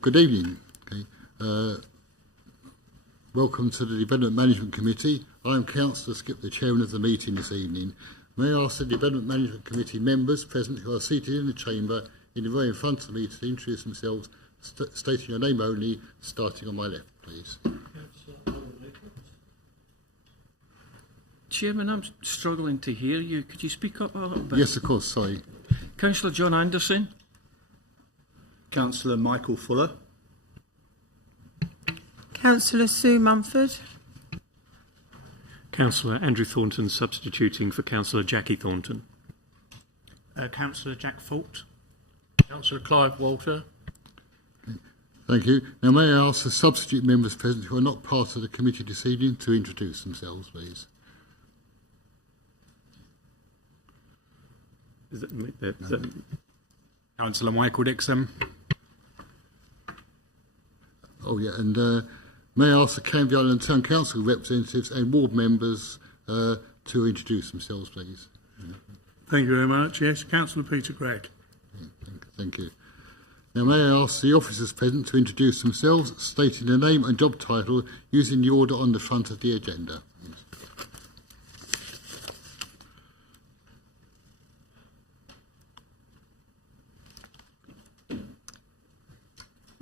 Good evening. Welcome to the Development Management Committee. I am Councillor Skip, the Chairman of the meeting this evening. May I ask the Development Management Committee members present who are seated in the chamber in the row in front of me to introduce themselves, stating your name only, starting on my left, please. Chairman, I'm struggling to hear you. Could you speak up a little bit? Yes, of course, sorry. Councillor John Anderson. Councillor Michael Fuller. Councillor Sue Mumford. Councillor Andrew Thornton substituting for Councillor Jackie Thornton. Councillor Jack Fort. Councillor Clive Walter. Thank you. Now may I ask the substitute members present who are not part of the committee this evening to introduce themselves, please. Is that Councillor Michael Dixon. Oh yeah, and may I ask the Canvey Island Town Council representatives and ward members to introduce themselves, please. Thank you very much. Yes, Councillor Peter Gregg. Thank you. Now may I ask the officers present to introduce themselves, stating their name and job title using the order on the front of the agenda.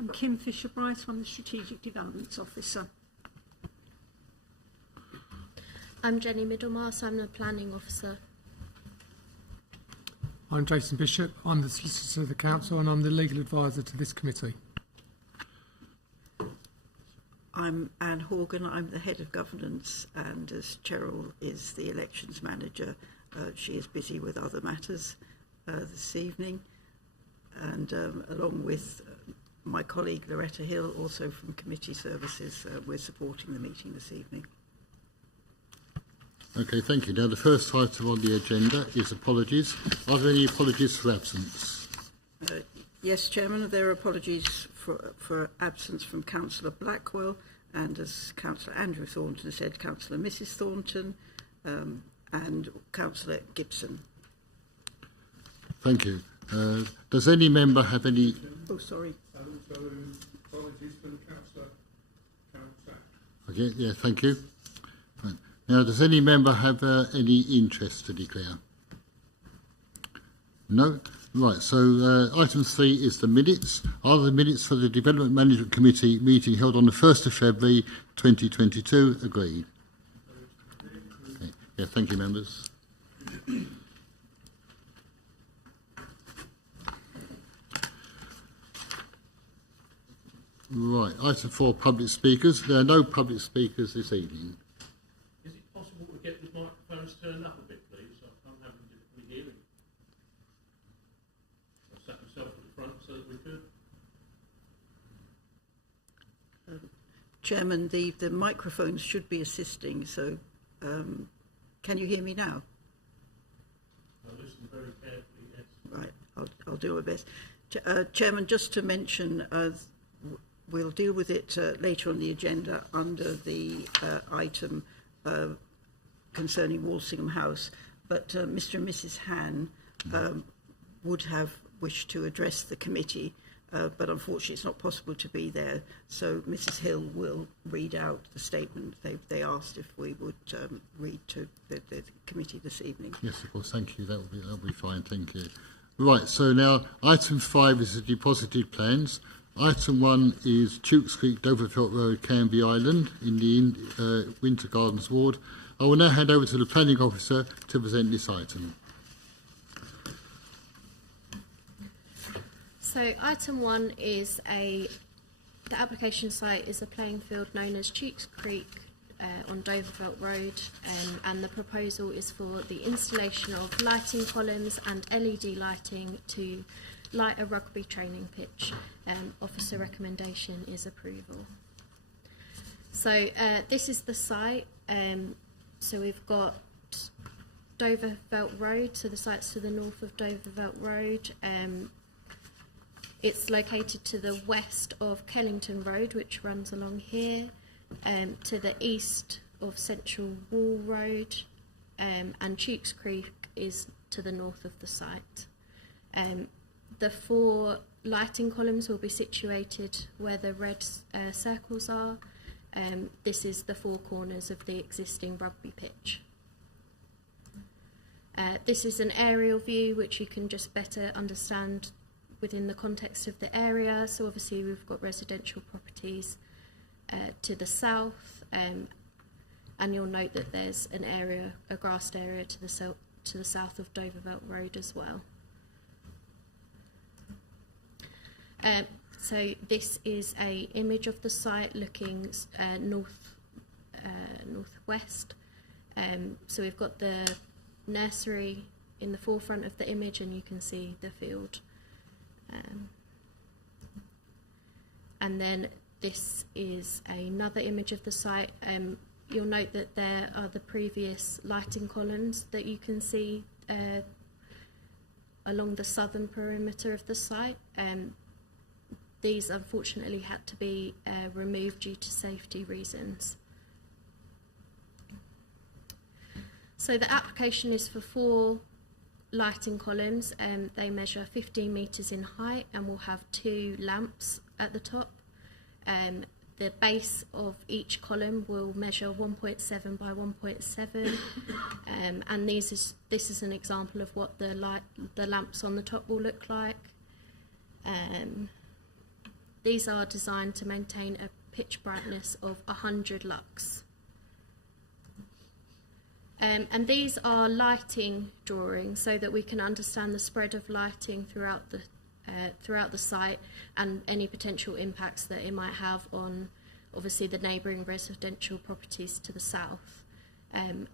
I'm Kim Fisher-Bryce. I'm the Strategic Developments Officer. I'm Jenny Middlemas. I'm the Planning Officer. I'm Jason Bishop. I'm the Solicitor of the Council and I'm the Legal Advisor to this committee. I'm Anne Horgan. I'm the Head of Governance, and as Cheryl is the Elections Manager, she is busy with other matters this evening. And along with my colleague Loretta Hill, also from Committee Services, we're supporting the meeting this evening. Okay, thank you. Now the first item on the agenda is apologies. Are there any apologies for absence? Yes, Chairman, there are apologies for absence from Councillor Blackwell, and as Councillor Andrew Thornton said, Councillor Mrs Thornton and Councillor Gibson. Thank you. Does any member have any... Oh, sorry. Apologies from Councillor. Okay, yeah, thank you. Right. Now, does any member have any interest to declare? No? Right, so item 3 is the minutes. Are the minutes for the Development Management Committee meeting held on the 1st of February 2022 agreed? Okay. Yeah, thank you, members. Right, item 4, public speakers. There are no public speakers this evening. Is it possible to get the microphones turned up a bit, please? I'm having difficulty hearing. I sat myself at the front so that we could. Chairman, the microphones should be assisting, so can you hear me now? I'll listen very carefully, yes. Right, I'll do my best. Chairman, just to mention, we'll deal with it later on the agenda under the item concerning Walsingham House, but Mr and Mrs Han would have wished to address the committee, but unfortunately it's not possible to be there, so Mrs Hill will read out the statement they asked if we would read to the committee this evening. Yes, of course, thank you. That'll be fine, thank you. Right, so now item 5 is the deposited plans. Item 1 is Tewkes Creek, Dovervelt Road, Canvey Island in the Winter Gardens ward. I will now hand over to the Planning Officer to present this item. So item 1 is the application site is a playing field known as Tewkes Creek on Dovervelt Road, and the proposal is for the installation of lighting columns and LED lighting to light a rugby training pitch. Officer recommendation is approval. So this is the site. So we've got Dovervelt Road, so the site's to the north of Dovervelt Road. It's located to the west of Kellington Road, which runs along here, to the east of Central Wall Road, and Tewkes Creek is to the north of the site. The 4 lighting columns will be situated where the red circles are. This is the four corners of the existing rugby pitch. This is an aerial view which you can just better understand within the context of the area. So obviously we've got residential properties to the south, and you'll note that there's an area, a grassed area to the south of Dovervelt Road as well. So this is a image of the site looking northwest. So we've got the nursery in the forefront of the image, and you can see the field. And then this is another image of the site. You'll note that there are the previous lighting columns that you can see along the southern perimeter of the site. These unfortunately had to be removed due to safety reasons. So the application is for 4 lighting columns. They measure 15 metres in height and will have 2 lamps at the top. The base of each column will measure 1.7 by 1.7, and this is an example of what the lamps on the top will look like. These are designed to maintain a pitch brightness of 100 lux. And these are lighting drawings so that we can understand the spread of lighting throughout the site and any potential impacts that it might have on obviously the neighbouring residential properties to the south.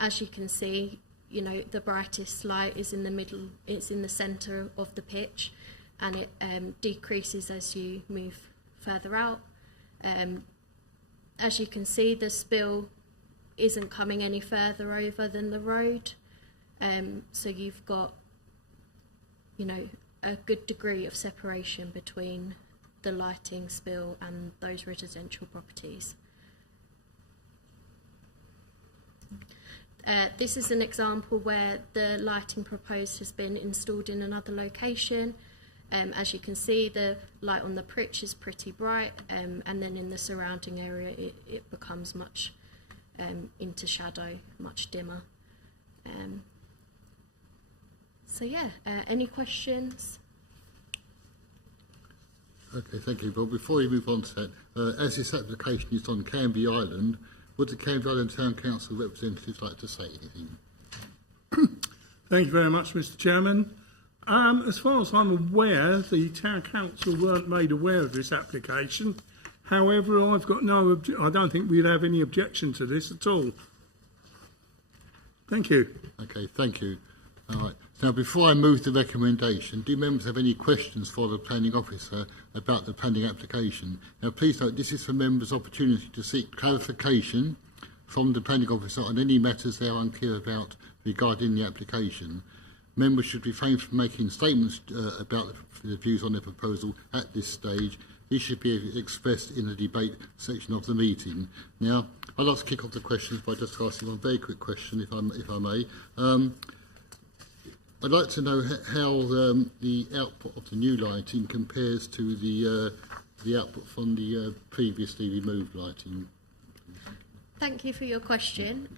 As you can see, you know, the brightest light is in the middle, it's in the centre of the pitch, and it decreases as you move further out. As you can see, the spill isn't coming any further over than the road, so you've got, you know, a good degree of separation between the lighting spill and those residential properties. This is an example where the lighting proposed has been installed in another location. As you can see, the light on the pitch is pretty bright, and then in the surrounding area it becomes much into shadow, much dimmer. So yeah, any questions? Okay, thank you. Well, before you move on to that, as this application is on Canvey Island, would the Canvey Island Town Council representatives like to say anything? Thank you very much, Mr. Chairman. As far as I'm aware, the Town Council weren't made aware of this application. However, I've got I don't think we'd have any objection to this at all. Thank you. Okay, thank you. All right. Now, before I move the recommendation, do members have any questions for the planning officer about the planning application? Now, please note, this is for members' opportunity to seek clarification from the planning officer on any matters they are unclear about regarding the application. Members should refrain from making statements about the views on their proposal at this stage. These should be expressed in the debate section of the meeting. Now, I'd like to kick off the questions by just asking one very quick question, if I may. I'd like to know how the output of the new lighting compares to the output from the previously removed lighting. Thank you for your question.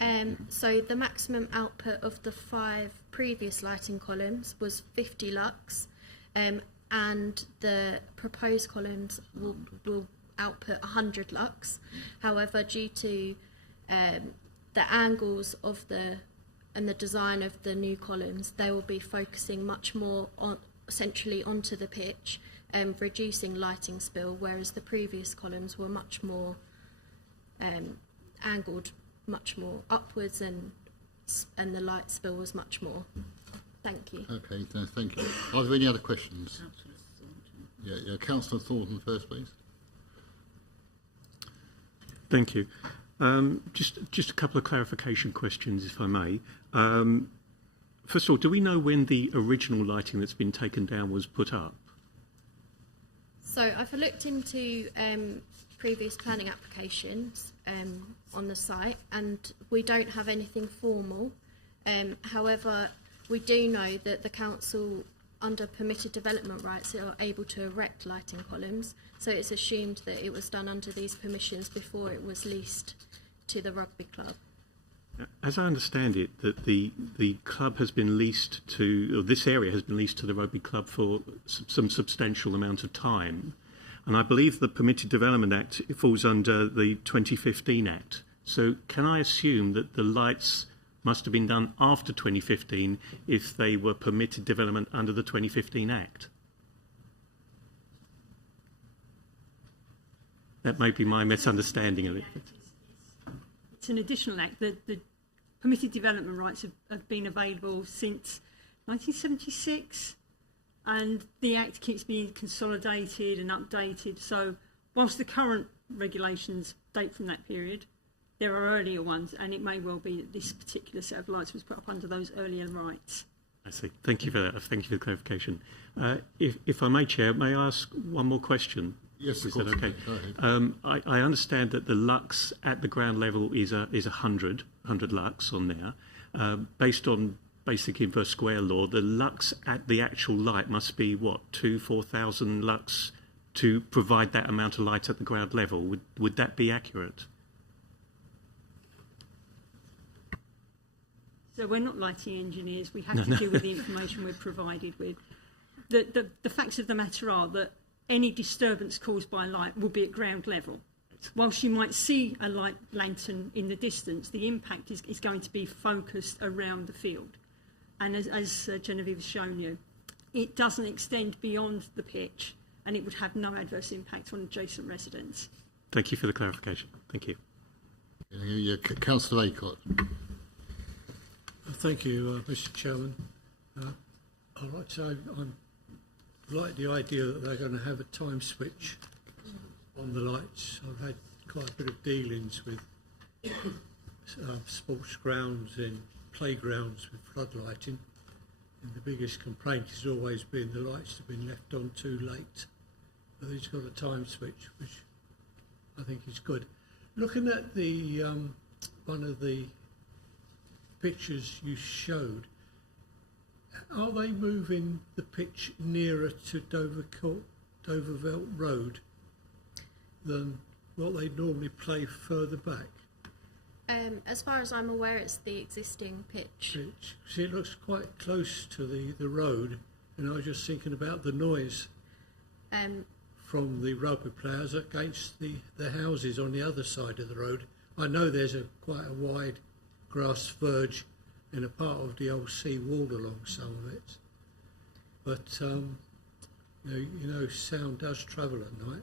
So the maximum output of the 5 previous lighting columns was 50 lux, and the proposed columns will output 100 lux. However, due to the angles of and the design of the new columns, they will be focusing much more centrally onto the pitch, reducing lighting spill, whereas the previous columns were much more angled, much more upwards, and the light spill was much more. Thank you. Okay, thank you. Are there any other questions? Yeah, Councillor Thornton first, please. Thank you. Just a couple of clarification questions, if I may. First of all, do we know when the original lighting that's been taken down was put up? So I've looked into previous planning applications on the site, and we don't have anything formal. However, we do know that the council under permitted development rights, are able to erect lighting columns. So it's assumed that it was done under these permissions before it was leased to the rugby club. As I understand it, that the club has been leased to, or this area has been leased to the rugby club for some substantial amount of time. And I believe the Permitted Development Act falls under the 2015 Act. So can I assume that the lights must have been done after 2015 if they were permitted development under the 2015 Act? That may be my misunderstanding of it. It's an additional act. The permitted development rights have been available since 1976, and the act keeps being consolidated and updated. So whilst the current regulations date from that period, there are earlier ones, and it may well be that this particular set of lights was put up under those earlier rights. I see. Thank you for that. Thank you for the clarification. If I may, Chair, may I ask one more question? Yes, of Is course. that okay? Go ahead. I understand that the lux at the ground level is 100 lux on there. Based on basic inverse square law, the lux at the actual light must be, what, 4,000 lux to provide that amount of light at the ground level. Would that be accurate? So we're not lighting engineers. We have to deal with the information we're provided with. The facts of the matter are that any disturbance caused by light will be at ground level. Whilst you might see a light lantern in the distance, the impact is going to be focused around the field. And as Genevieve has shown you, it doesn't extend beyond the pitch, and it would have no adverse impact on adjacent residents. Thank you for the clarification. Thank you. Councillor Aycott. Thank you, Mr. Chairman. I'd like to say I like the idea that they're going to have a time switch on the lights. I've had quite a bit of dealings with sports grounds and playgrounds with floodlighting, and the biggest complaint has always been the lights have been left on too late. But he's got a time switch, which I think is good. Looking at the one of the pictures you showed, are they moving the pitch nearer to Dovervelt Road than what they normally play further back? As far as I'm aware, it's the existing pitch. See, it looks quite close to the road, and I was just thinking about the noise from the rugby players against the houses on the other side of the road. I know there's quite a wide grass verge in a part of the old sea wall along some of it, but you know, sound does travel at night.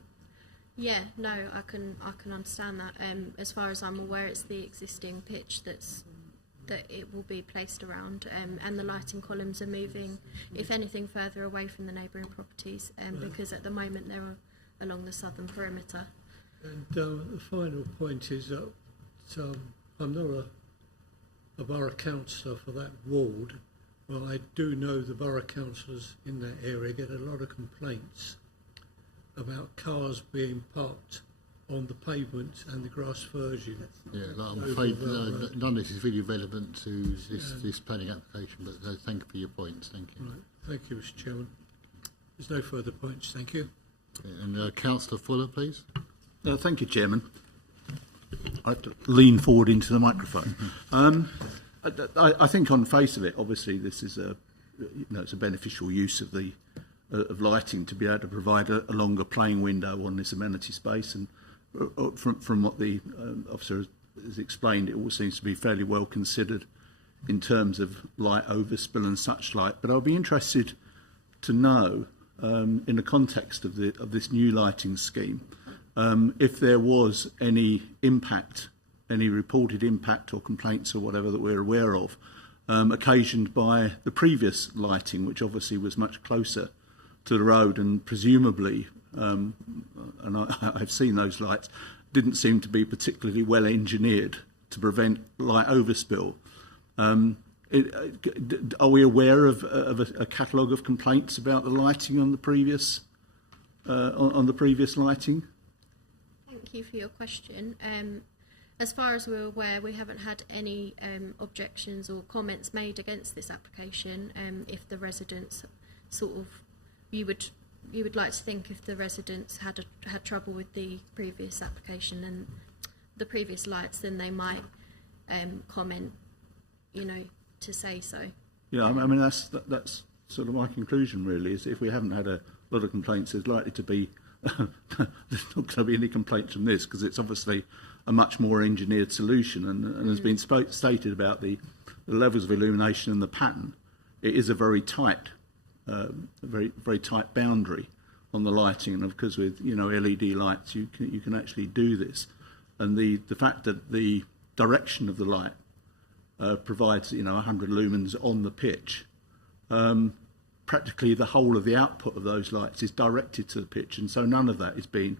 Yeah, no, I can understand that. As far as I'm aware, it's the existing pitch that it will be placed around, and the lighting columns are moving, if anything, further away from the neighbouring properties, because at the moment they're along the southern perimeter. And the final point is that I'm not a borough councillor for that ward, but I do know the borough councillors in that area get a lot of complaints about cars being parked on the pavement and the grass verge. Yeah, I'm afraid none of this is really relevant to this planning application, but thank you for your points. Thank you. Right. Thank you, Mr. Chairman. There's no further points. Thank you. And Councillor Fuller, please. Thank you, Chairman. I have to lean forward into the microphone. I think on the face of it, obviously, this is it's a beneficial use of the lighting to be able to provide a longer playing window on this amenity space. And from what the officer has explained, it all seems to be fairly well considered in terms of light overspill and such like. But I'll be interested to know, in the context of this new lighting scheme, if there was any impact, any reported impact or complaints or whatever that we're aware of, occasioned by the previous lighting, which obviously was much closer to the road and presumably, and I've seen those lights, didn't seem to be particularly well engineered to prevent light overspill. Are we aware of a catalogue of complaints about the lighting on the previous lighting? Thank you for your question. As far as we're aware, we haven't had any objections or comments made against this application if the residents sort of you would like to think if the residents had trouble with the previous application and the previous lights, then they might comment, to say so. Yeah, I mean that's sort of my conclusion really, is if we haven't had a lot of complaints, there's likely to be there's not going to be any complaints from this, because it's obviously a much more engineered solution, and has been stated about the levels of illumination and the pattern. It is a very tight, very tight boundary on the lighting, and of course with LED lights you can actually do this, and the fact that the direction of the light provides 100 lumens on the pitch. Practically the whole of the output of those lights is directed to the pitch, and so none of that is being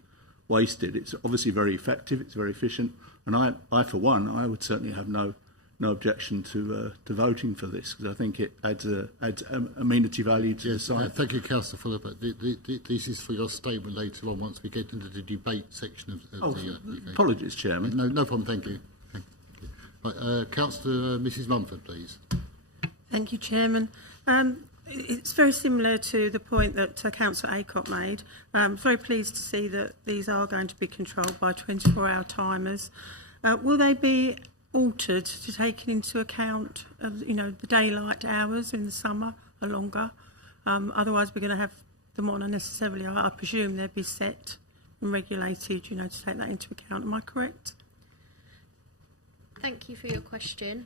wasted. It's obviously very effective, it's very efficient, and I for one, I would certainly have no objection to voting for this, because I think it adds amenity value to the site. Thank you, Councillor Fuller, but this is for your statement later on once we get into the debate section of the... Apologies, Chairman. No problem, thank you. Right, Councillor Mrs Mumford, please. Thank you, Chairman. It's very similar to the point that Councillor Aycock made. I'm very pleased to see that these are going to be controlled by 24-hour timers. Will they be altered to take into account, the daylight hours in the summer are longer? Otherwise, we're going to have them on unnecessarily. I presume they'd be set and regulated, to take that into account. Am I correct? Thank you for your question.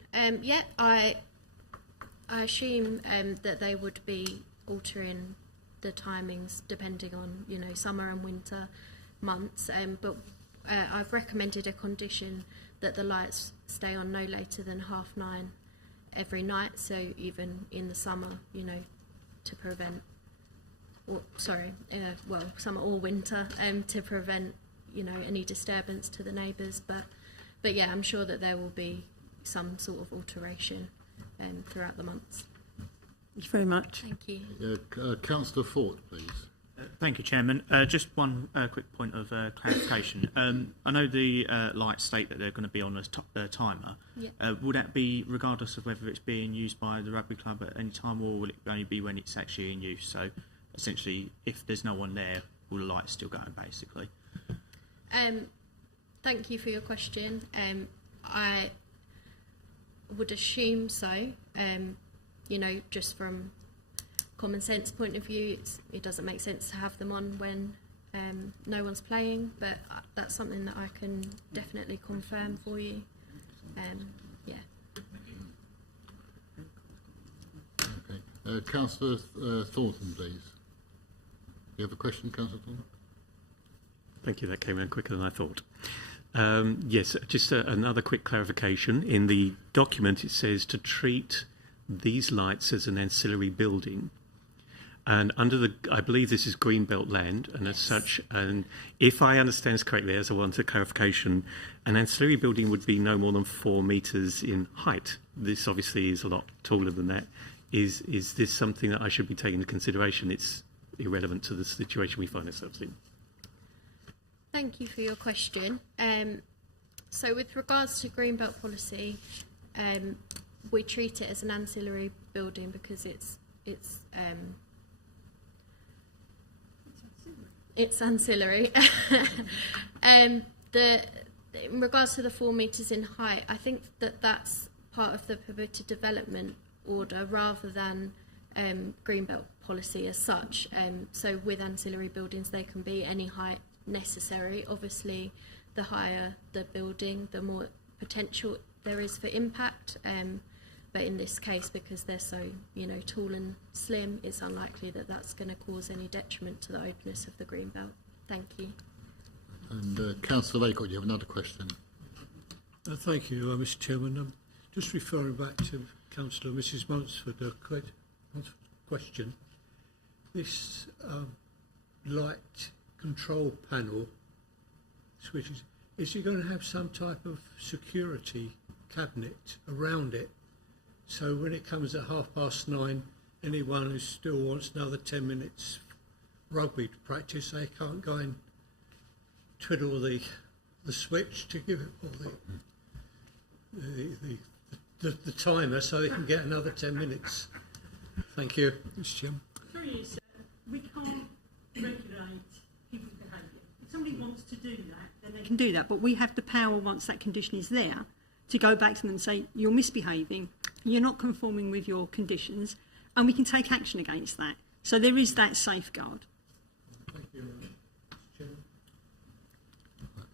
I assume that they would be altering the timings depending on, summer and winter months. But I've recommended a condition that the lights stay on no later than 9:30 every night. So even in the summer, to prevent, summer or winter, to prevent, any disturbance to the neighbours. But yeah, I'm sure that there will be some sort of alteration throughout the months. Thank you very much. Thank you. Councillor Fort, please. Thank you, Chairman. Just one quick point of clarification. I know the lights state that they're going to be on a timer. Yeah. Would that be regardless of whether it's being used by the rugby club at any time, or will it only be when it's actually in use? So essentially, if there's no one there, will the lights still go on, basically? Thank you for your question. I would assume so. Just from common sense point of view, it doesn't make sense to have them on when no one's playing, but that's something that I can definitely confirm for you. Yeah. Okay. Councillor Thornton, please. You have a question, Councillor Thornton? Thank you, that came in quicker than I thought. Yes, just another quick clarification. In the document it says to treat these lights as an ancillary building. And I believe this is Greenbelt land, and as such, and if I understand this correctly, as I want a clarification, an ancillary building would be no more than 4 metres in height. This obviously is a lot taller than that. Is this something that I should be taking into consideration? It's irrelevant to the situation we find ourselves in. Thank you for your question. So with regards to Greenbelt policy, we treat it as an ancillary building because it's ancillary. In regards to the 4 metres in height, I think that's part of the permitted development order rather than Greenbelt policy as such. So with ancillary buildings, they can be any height necessary. Obviously, the higher the building, the more potential there is for impact. But in this case, because they're so, tall and slim, it's unlikely that that's going to cause any detriment to the openness of the Greenbelt. Thank you. And Councillor Aycock, you have another question. Thank you, Mr. Chairman. Just referring back to Councillor Mrs. Munsford's question. This light control panel switches, is it going to have some type of security cabinet around it? So when it comes at 9:30, anyone who still wants another 10 minutes rugby to practice, they can't go and twiddle the switch to give it all the timer so they can get another 10 minutes. Thank you, Mr. Chairman. is we can't regulate people's behaviour. If somebody wants to do that, then they can do that. But we have the power, once that condition is there, to go back to them and say, you're misbehaving, you're not conforming with your conditions, and we can take action against that. So there is that safeguard. Thank you, Mr.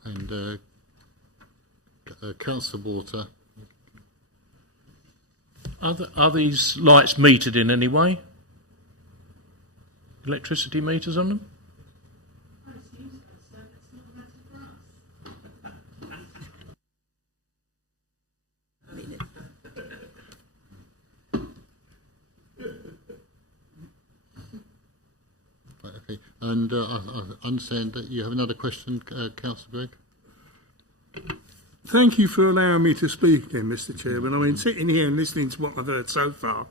And Chairman. Councillor Water. Are these lights metered in any way? Electricity meters on them? Okay, and I understand that you have another question, Councillor Gregg. Thank you for allowing me to speak again, Mr. Chairman. I mean, sitting here and listening to what I've heard so far,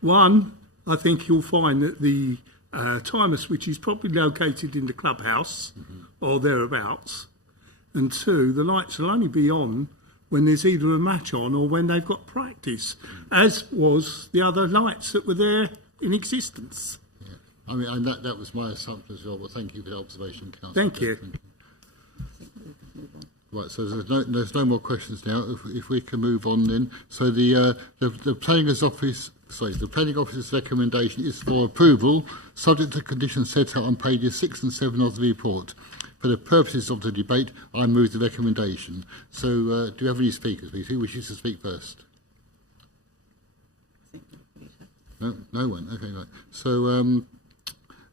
one, I think you'll find that the timer switch is probably located in the clubhouse or thereabouts, and two, the lights will only be on when there's either a match on or when they've got practice, as was the other lights that were there in existence. Yeah. I mean, and that was my assumption as well, but thank you for the observation, Councillor. Thank you. Right, so there's no more questions now. If we can move on then. So the planning officer's recommendation is for approval, subject to conditions set out on pages 6 and 7 of the report. For the purposes of the debate, I move the recommendation. So, do you have any speakers, please? Who wishes to speak first? No one. Okay, right. So,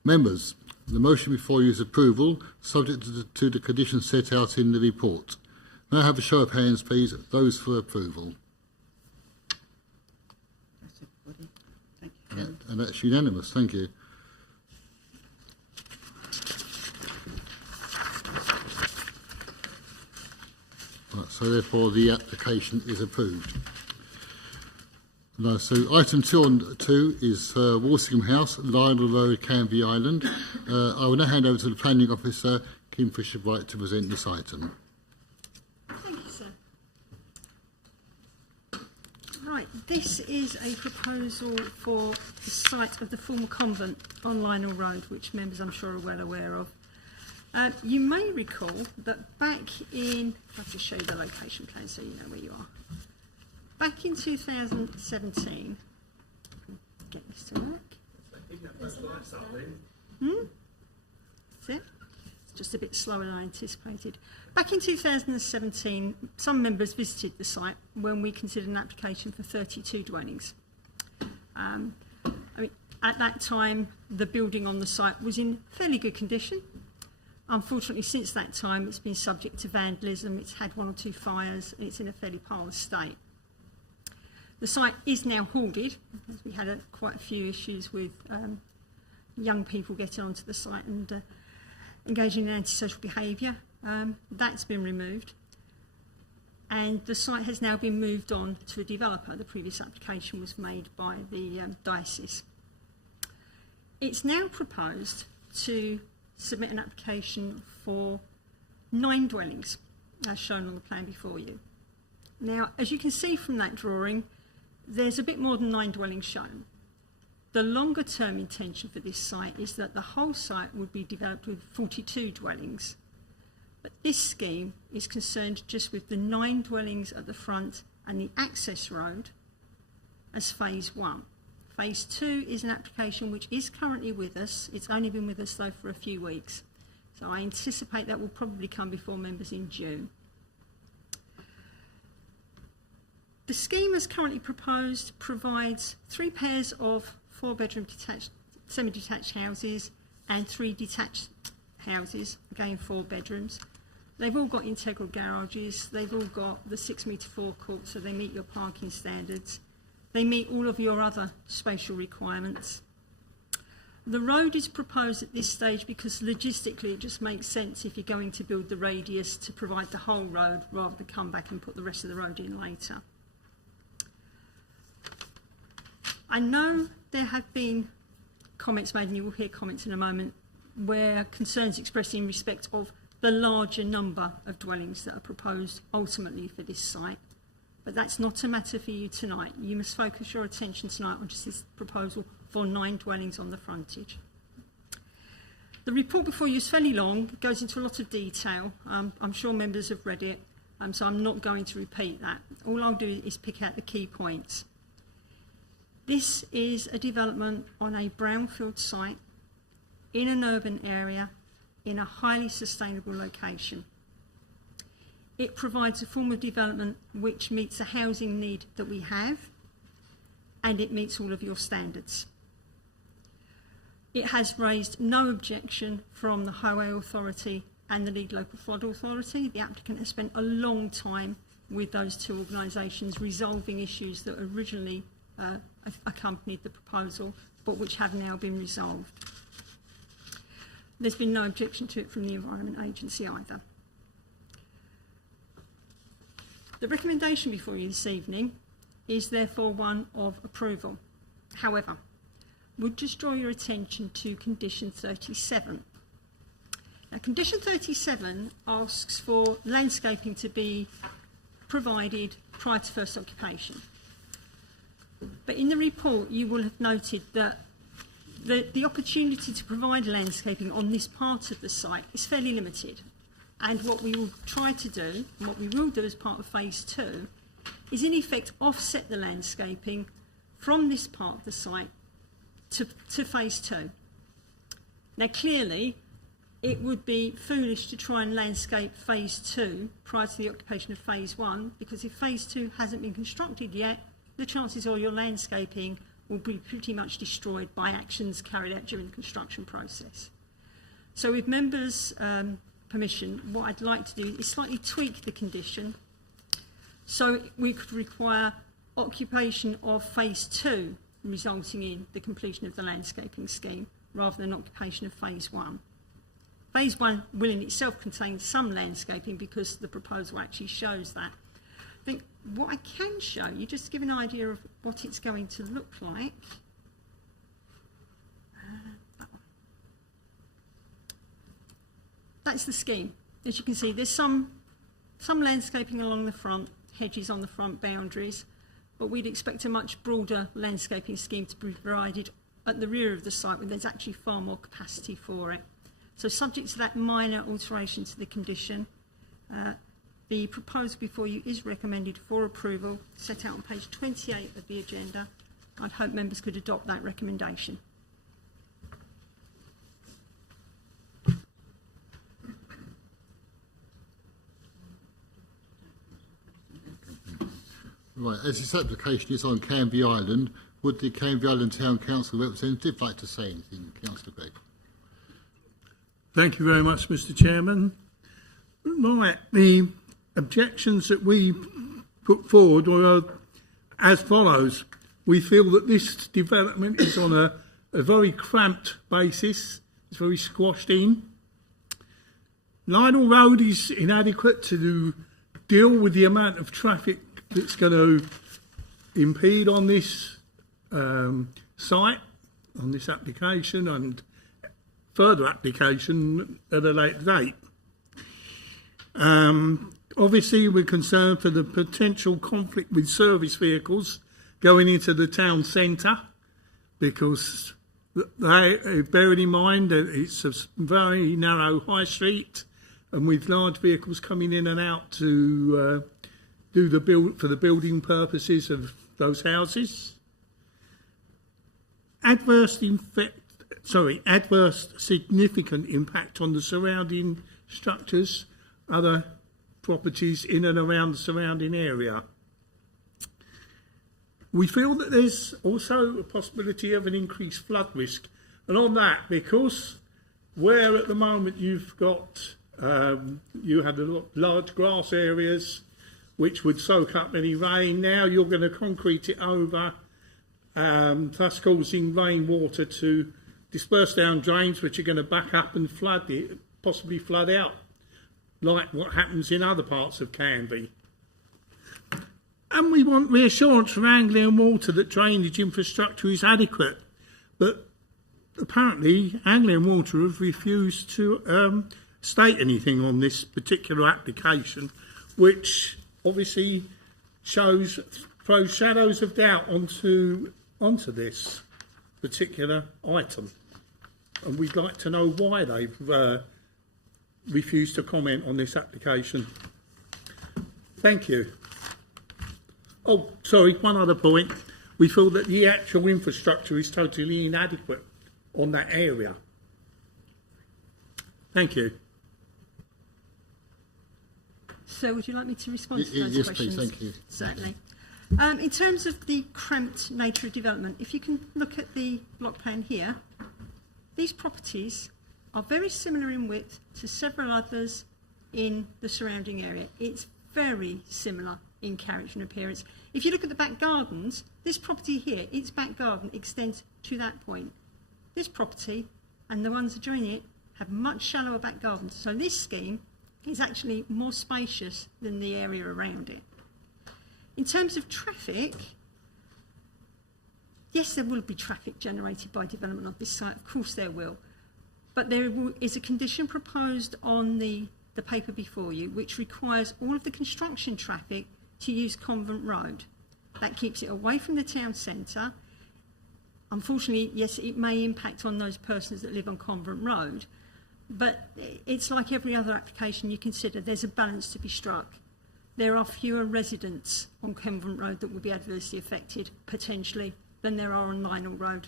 members, the motion before you is approval, subject to the conditions set out in the report. May I have a show of hands, please, those for approval? Thank you. And that's unanimous. Thank you. Right, so therefore the application is approved. No, so item 2 is Walsingham House, Lionel Road, Canvey Island. I will now hand over to the planning officer, Kim Fisher-Bright, to present this item. Thank you, sir. Right, this is a proposal for the site of the former convent on Lionel Road, which members I'm sure are well aware of. You may recall that back in, I'll just show you the location plan so you know where you are. Back in 2017, get this to work. That's it. It's just a bit slower than I anticipated. Back in 2017, some members visited the site when we considered an application for 32 dwellings. I mean, at that time, the building on the site was in fairly good condition. Unfortunately, since that time, it's been subject to vandalism. It's had 1 or 2 fires, and it's in a fairly parlous state. The site is now hoarded, as we had quite a few issues with young people getting onto the site and engaging in antisocial behaviour. That's been removed. And the site has now been moved on to a developer. The previous application was made by the diocese. It's now proposed to submit an application for 9 dwellings, as shown on the plan before you. Now, as you can see from that drawing, there's a bit more than 9 dwellings shown. The longer term intention for this site is that the whole site would be developed with 42 dwellings. But this scheme is concerned just with the 9 dwellings at the front and the access road as phase 1. Phase 2 is an application which is currently with us. It's only been with us though for a few weeks. So I anticipate that will probably come before members in June. The scheme as currently proposed provides 3 pairs of 4-bedroom semi-detached houses and 3 detached houses, again 4 bedrooms. They've all got integral garages, they've all got the 6-metre forecourt, so they meet your parking standards. They meet all of your other spatial requirements. The road is proposed at this stage because logistically it just makes sense if you're going to build the radius to provide the whole road rather than come back and put the rest of the road in later. I know there have been comments made, and you will hear comments in a moment, where concerns expressed in respect of the larger number of dwellings that are proposed ultimately for this site. But that's not a matter for you tonight. You must focus your attention tonight on just this proposal for 9 dwellings on the frontage. The report before you is fairly long, it goes into a lot of detail. I'm sure members have read it, so I'm not going to repeat that. All I'll do is pick out the key points. This is a development on a brownfield site in an urban area in a highly sustainable location. It provides a form of development which meets a housing need that we have, and it meets all of your standards. It has raised no objection from the Highway Authority and the League Local Flood Authority. The applicant has spent a long time with those two organisations resolving issues that originally accompanied the proposal, but which have now been resolved. There's been no objection to it from the Environment Agency either. The recommendation before you this evening is therefore one of approval. However, would just draw your attention to condition 37. Now, condition 37 asks for landscaping to be provided prior to first occupation. But in the report, you will have noted that the opportunity to provide landscaping on this part of the site is fairly limited. And what we will try to do, and what we will do as part of phase 2, is in effect offset the landscaping from this part of the site to phase 2. Now clearly, it would be foolish to try and landscape phase 2 prior to the occupation of phase 1, because if phase 2 hasn't been constructed yet, the chances are your landscaping will be pretty much destroyed by actions carried out during the construction process. So with members' permission, what I'd like to do is slightly tweak the condition so we could require occupation of phase 2 resulting in the completion of the landscaping scheme rather than occupation of phase 1. Phase 1 will in itself contain some landscaping because the proposal actually shows that. I think what I can show you, just to give an idea of what it's going to look like. That's the scheme. As you can see, there's some landscaping along the front, hedges on the front boundaries, but we'd expect a much broader landscaping scheme to be provided at the rear of the site where there's actually far more capacity for it. So subject to that minor alteration to the condition, the proposal before you is recommended for approval, set out on page 28 of the agenda. I'd hope members could adopt that recommendation. Right, as this application is on Canvey Island, would the Canvey Island Town Council representative like to say anything? Councillor Begg. Thank you very much, Mr. Chairman. Right, the objections that we put forward were as follows. We feel that this development is on a very cramped basis. It's very squashed in. Lionel Road is inadequate to deal with the amount of traffic that's going to impede on this site, on this application and further application at a later date. Obviously, we're concerned for the potential conflict with service vehicles going into the town centre, because bearing in mind that it's a very narrow high street and with large vehicles coming in and out to do for the building purposes of those houses. Adverse significant impact on the surrounding structures, other properties in and around the surrounding area. We feel that there's also a possibility of an increased flood risk, and on that, because where at the moment you've got you had large grass areas which would soak up any rain, now you're going to concrete it over, thus causing rainwater to disperse down drains which are going to back up and flood it, possibly flood out, like what happens in other parts of Canvey. And we want reassurance from Anglian Water that drainage infrastructure is adequate. But apparently Anglian Water have refused to state anything on this particular application, which obviously throws shadows of doubt onto this. particular item. And we'd like to know why they've refused to comment on this application. Thank you. Oh, sorry, one other point. We feel that the actual infrastructure is totally inadequate on that area. Thank you. So would you like me to respond to those yes, questions? please, thank you. Certainly. In terms of the cramped nature of development, if you can look at the block plan here, these properties are very similar in width to several others in the surrounding area. It's very similar in character and appearance. If you look at the back gardens, this property here, its back garden extends to that point. This property and the ones adjoining it have much shallower back gardens. So this scheme is actually more spacious than the area around it. In terms of traffic, yes, there will be traffic generated by development of this site. Of course there will. But there is a condition proposed on the paper before you which requires all of the construction traffic to use Convent Road. That keeps it away from the town centre. Unfortunately, yes, it may impact on those persons that live on Convent Road, but it's like every other application you consider. There's a balance to be struck. There are fewer residents on Convent Road that will be adversely affected, potentially, than there are on Lionel Road.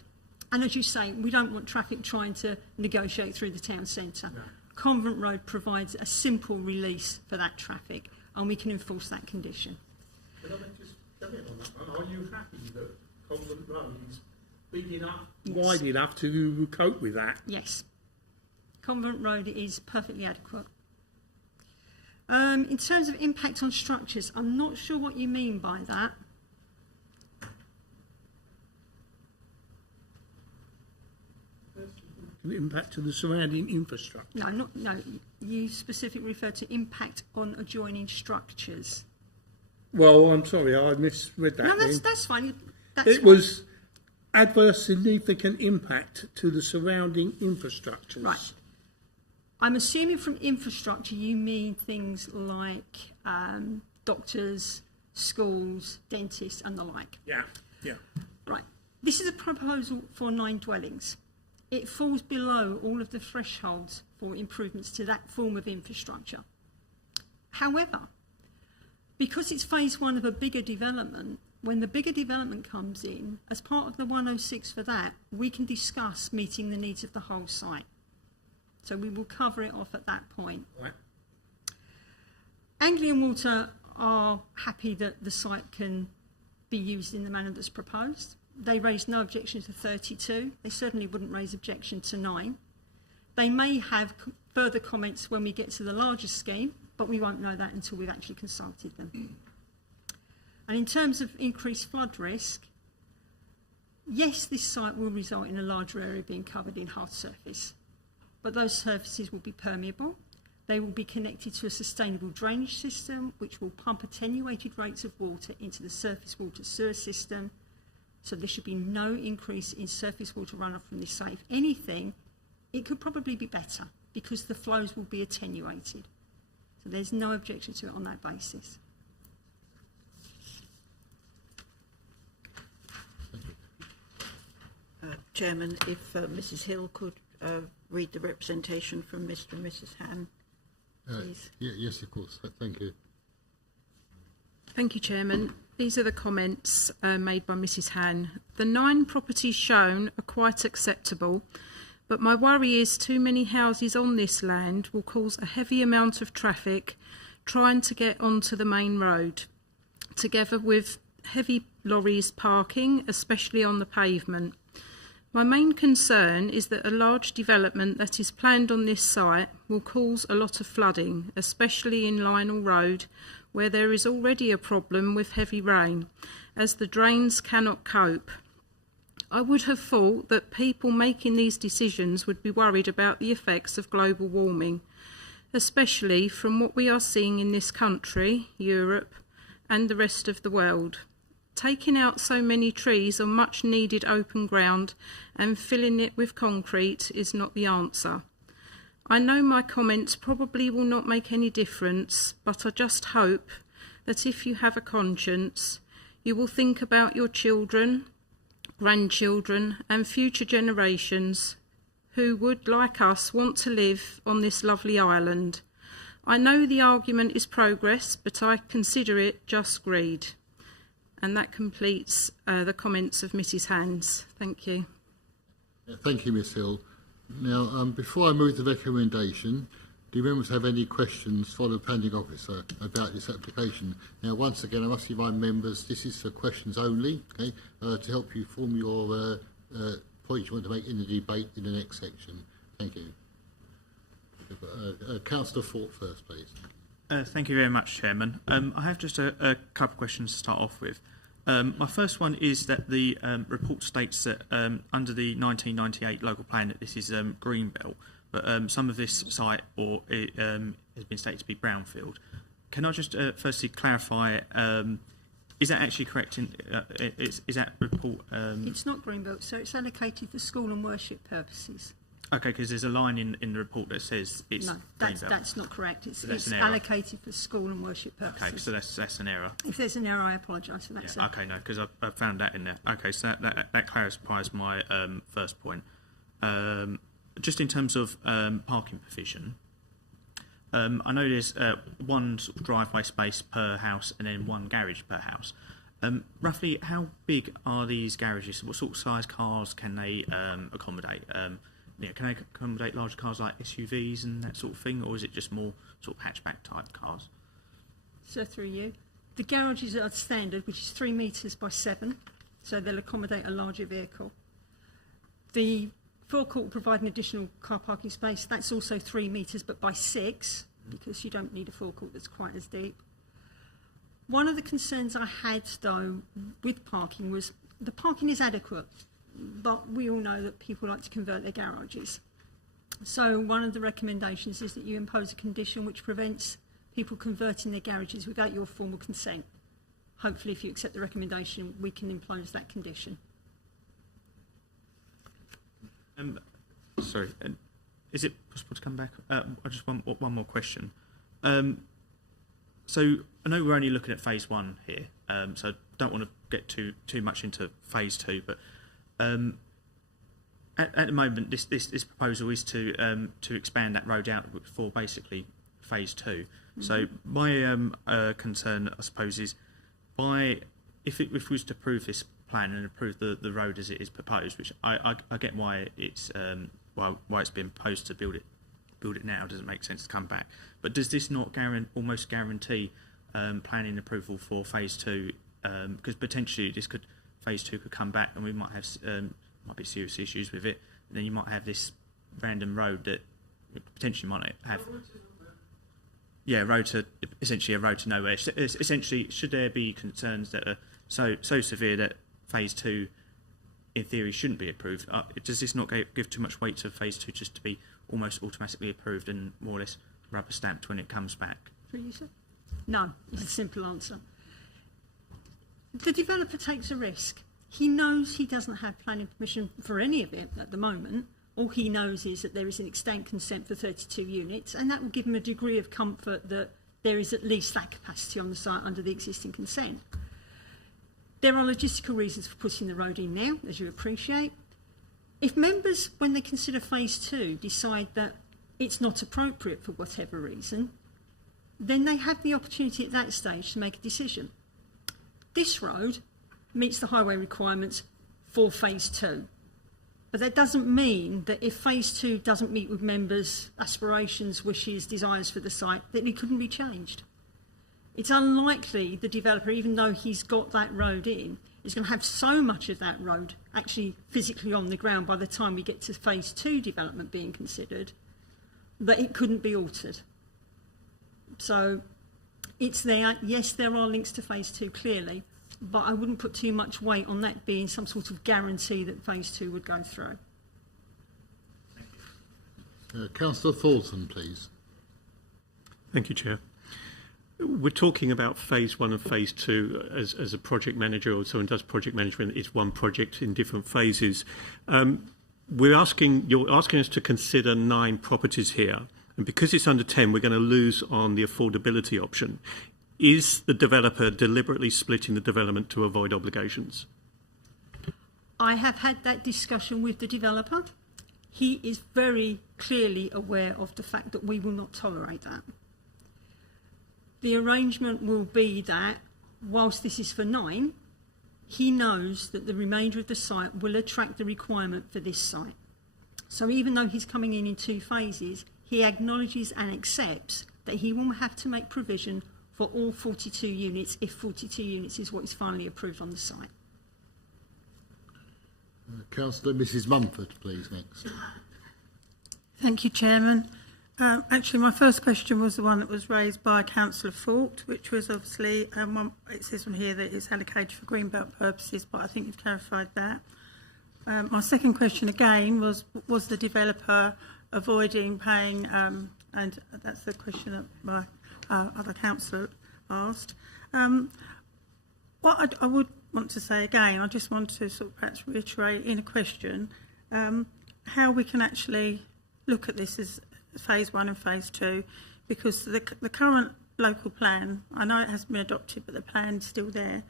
And as you say, we don't want traffic trying to negotiate through the town centre. No. Convent Road provides a simple release for that traffic, and we can enforce that condition. Can I just come in on that one? Are you happy that Convent Road is big enough, wide enough to cope with that? Yes. Convent Road is perfectly adequate. In terms of impact on structures, I'm not sure what you mean by that. An impact to the surrounding infrastructure? No, you specifically refer to impact on adjoining structures. Well, I'm sorry, I misread that. No, that's fine. It was adverse significant impact to the surrounding infrastructures. Right. I'm assuming from infrastructure you mean things like doctors, schools, dentists and the like. Yeah. Right. This is a proposal for 9 dwellings. It falls below all of the thresholds for improvements to that form of infrastructure. However, because it's phase 1 of a bigger development, when the bigger development comes in, as part of the 106 for that, we can discuss meeting the needs of the whole site. So we will cover it off at that point. Right. Anglian Water are happy that the site can be used in the manner that's proposed. They raised no objection to 32. They certainly wouldn't raise objection to 9. They may have further comments when we get to the larger scheme, but we won't know that until we've actually consulted them. And in terms of increased flood risk, yes, this site will result in a larger area being covered in hard surface, but those surfaces will be permeable. They will be connected to a sustainable drainage system, which will pump attenuated rates of water into the surface water sewer system. So there should be no increase in surface water runoff from this site. If anything, it could probably be better because the flows will be attenuated. So there's no objection to it on that basis. Chairman, if Mrs Hill could read the representation from Mr and Mrs Han, please. Yes, of course. Thank you. Thank you, Chairman. These are the comments made by Mrs Han. The 9 properties shown are quite acceptable, but my worry is too many houses on this land will cause a heavy amount of traffic trying to get onto the main road, together with heavy lorries parking, especially on the pavement. My main concern is that a large development that is planned on this site will cause a lot of flooding, especially in Lionel Road, where there is already a problem with heavy rain, as the drains cannot cope. I would have thought that people making these decisions would be worried about the effects of global warming, especially from what we are seeing in this country, Europe, and the rest of the world. Taking out so many trees on much needed open ground and filling it with concrete is not the answer. I know my comments probably will not make any difference, but I just hope that if you have a conscience, you will think about your children, grandchildren and future generations who would, like us, want to live on this lovely island. I know the argument is progress, but I consider it just greed. And that completes the comments of Mrs. Hands. Thank you. Thank you, Ms Hill. Now, before I move the recommendation, do members have any questions for the planning officer about this application? Now, once again, I must remind members this is for questions only, okay, to help you form your points you want to make in the debate in the next section. Thank you. Councillor Fort first, please. Thank you very much, Chairman. I have just a couple of questions to start off with. My first one is that the report states that under the 1998 local plan that this is Greenbelt, but some of this site has been stated to be brownfield. Can I just firstly clarify, is that actually correct? Is that report... It's not Greenbelt, so it's allocated for school and worship purposes. Okay, because there's a line in the report that says it's no, Greenbelt. That's not correct. It's an error. allocated for school and worship purposes. Okay, so that's an error. If there's an error, I apologise for that. Yeah, okay, no, because I found that in there. Okay, so that clarifies my first point. Just in terms of parking provision, I know there's one sort of driveway space per house and then one garage per house. Roughly, how big are these garages? What sort of size cars can they accommodate? Can they accommodate larger cars like SUVs and that sort of thing, or is it just more sort of hatchback type cars? So through you, the garages are standard, which is 3 metres by 7, so they'll accommodate a larger vehicle. The forecourt will provide an additional car parking space. That's also 3 metres, but by 6, because you don't need a forecourt that's quite as deep. One of the concerns I had, though, with parking was the parking is adequate, but we all know that people like to convert their garages. So one of the recommendations is that you impose a condition which prevents people converting their garages without your formal consent. Hopefully, if you accept the recommendation, we can impose that condition. Sorry, is it possible to come back? I just want one more question. So I know we're only looking at phase 1 here, so I don't want to get too much into phase 2, but at the moment, this proposal is to expand that road out for basically phase 2. Mm-hmm. So my concern, I suppose, is if we was to approve this plan and approve the road as it is proposed, which I get why it's been proposed to build it now, doesn't make sense to come back. But does this not almost guarantee planning approval for phase 2? Because potentially phase 2 could come back and we might have might be serious issues with it. And then you might have this random road that potentially might have. Yeah, essentially a road to nowhere. Essentially, should there be concerns that are so severe that phase 2, in theory, shouldn't be approved? Does this not give too much weight to phase 2 just to be almost automatically approved and more or less rubber stamped when it comes back? What you say? No, it's a simple answer. The developer takes a risk. He knows he doesn't have planning permission for any of it at the moment. All he knows is that there is an extant consent for 32 units, and that will give him a degree of comfort that there is at least that capacity on the site under the existing consent. There are logistical reasons for putting the road in now, as you appreciate. If members, when they consider phase 2, decide that it's not appropriate for whatever reason, then they have the opportunity at that stage to make a decision. This road meets the highway requirements for phase 2. But that doesn't mean that if phase 2 doesn't meet with members' aspirations, wishes, desires for the site, that it couldn't be changed. It's unlikely the developer, even though he's got that road in, is going to have so much of that road actually physically on the ground by the time we get to phase 2 development being considered, that it couldn't be altered. So it's there. Yes, there are links to phase 2 clearly, but I wouldn't put too much weight on that being some sort of guarantee that phase 2 would go through. Councillor Thornton, please. Thank you, Chair. We're talking about phase 1 and phase 2 as a project manager or someone does project management. It's one project in different phases. You're asking us to consider 9 properties here. And because it's under 10, we're going to lose on the affordability option. Is the developer deliberately splitting the development to avoid obligations? I have had that discussion with the developer. He is very clearly aware of the fact that we will not tolerate that. The arrangement will be that, whilst this is for 9, he knows that the remainder of the site will attract the requirement for this site. So even though he's coming in 2 phases, he acknowledges and accepts that he will have to make provision for all 42 units if 42 units is what is finally approved on the site. Councillor Mrs Mumford, please, next. Thank you, Chairman. Actually, my first question was the one that was raised by Councillor Fawkes, which was obviously, it says on here that it's allocated for Greenbelt purposes, but I think you've clarified that. My second question again was the developer avoiding paying, and that's the question that my other councillor asked. What I would want to say again, I just want to sort of perhaps reiterate in a question how we can actually look at this as phase 1 and phase 2, because the current local plan, I know it hasn't been adopted, but the plan's still there,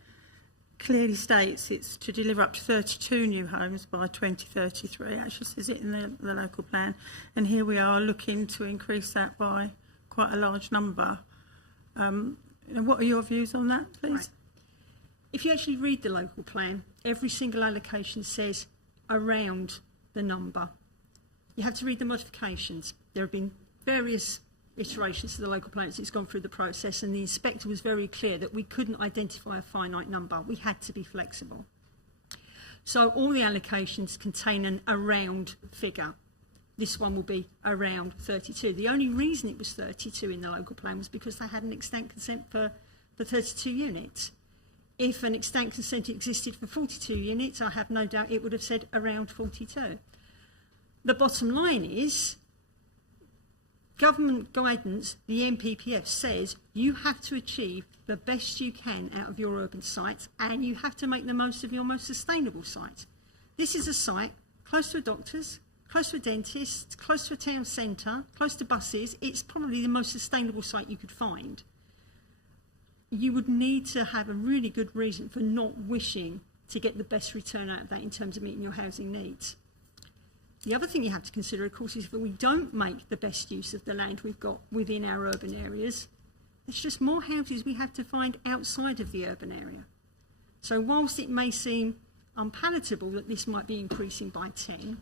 clearly states it's to deliver up to 32 new homes by 2033. It actually says it in the local plan, and here we are looking to increase that by quite a large number. What are your views on that, please? Right. If you actually read the local plan, every single allocation says around the number. You have to read the modifications. There have been various iterations to the local plan as it's gone through the process, and the inspector was very clear that we couldn't identify a finite number. We had to be flexible. So all the allocations contain an around figure. This one will be around 32. The only reason it was 32 in the local plan was because they had an extant consent for 32 units. If an extant consent existed for 42 units, I have no doubt it would have said around 42. The bottom line is, government guidance, the NPPF, says you have to achieve the best you can out of your urban sites, and you have to make the most of your most sustainable sites. This is a site close to a doctor's, close to a dentist, close to a town centre, close to buses. It's probably the most sustainable site you could find. You would need to have a really good reason for not wishing to get the best return out of that in terms of meeting your housing needs. The other thing you have to consider, of course, is that we don't make the best use of the land we've got within our urban areas. It's just more houses we have to find outside of the urban area. So whilst it may seem unpalatable that this might be increasing by 10,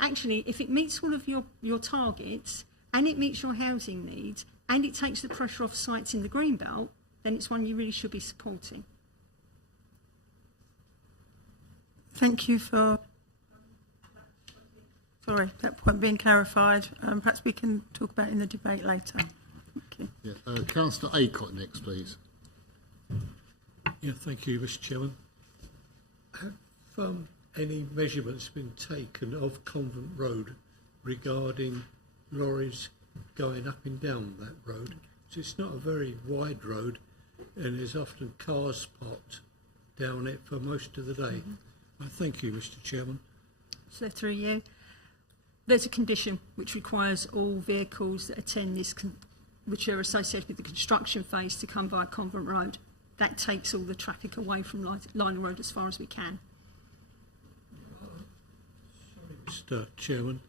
actually, if it meets all of your targets and it meets your housing needs and it takes the pressure off sites in the Greenbelt, then it's one you really should be supporting. Thank you for that point being clarified. Perhaps we can talk about it in the debate later. Thank you. Yeah, Councillor Aycott next, please. Yeah, thank you, Mr. Chairman. Have any measurements been taken of Convent Road regarding lorries going up and down that road? So it's not a very wide road, and there's often cars parked down it for most of the day. Thank you, Mr. Chairman. So through you. There's a condition which requires all vehicles that attend this, which are associated with the construction phase, to come via Convent Road. That takes all the traffic away from Lionel Road as far as we can. Sorry, Mr. Chairman.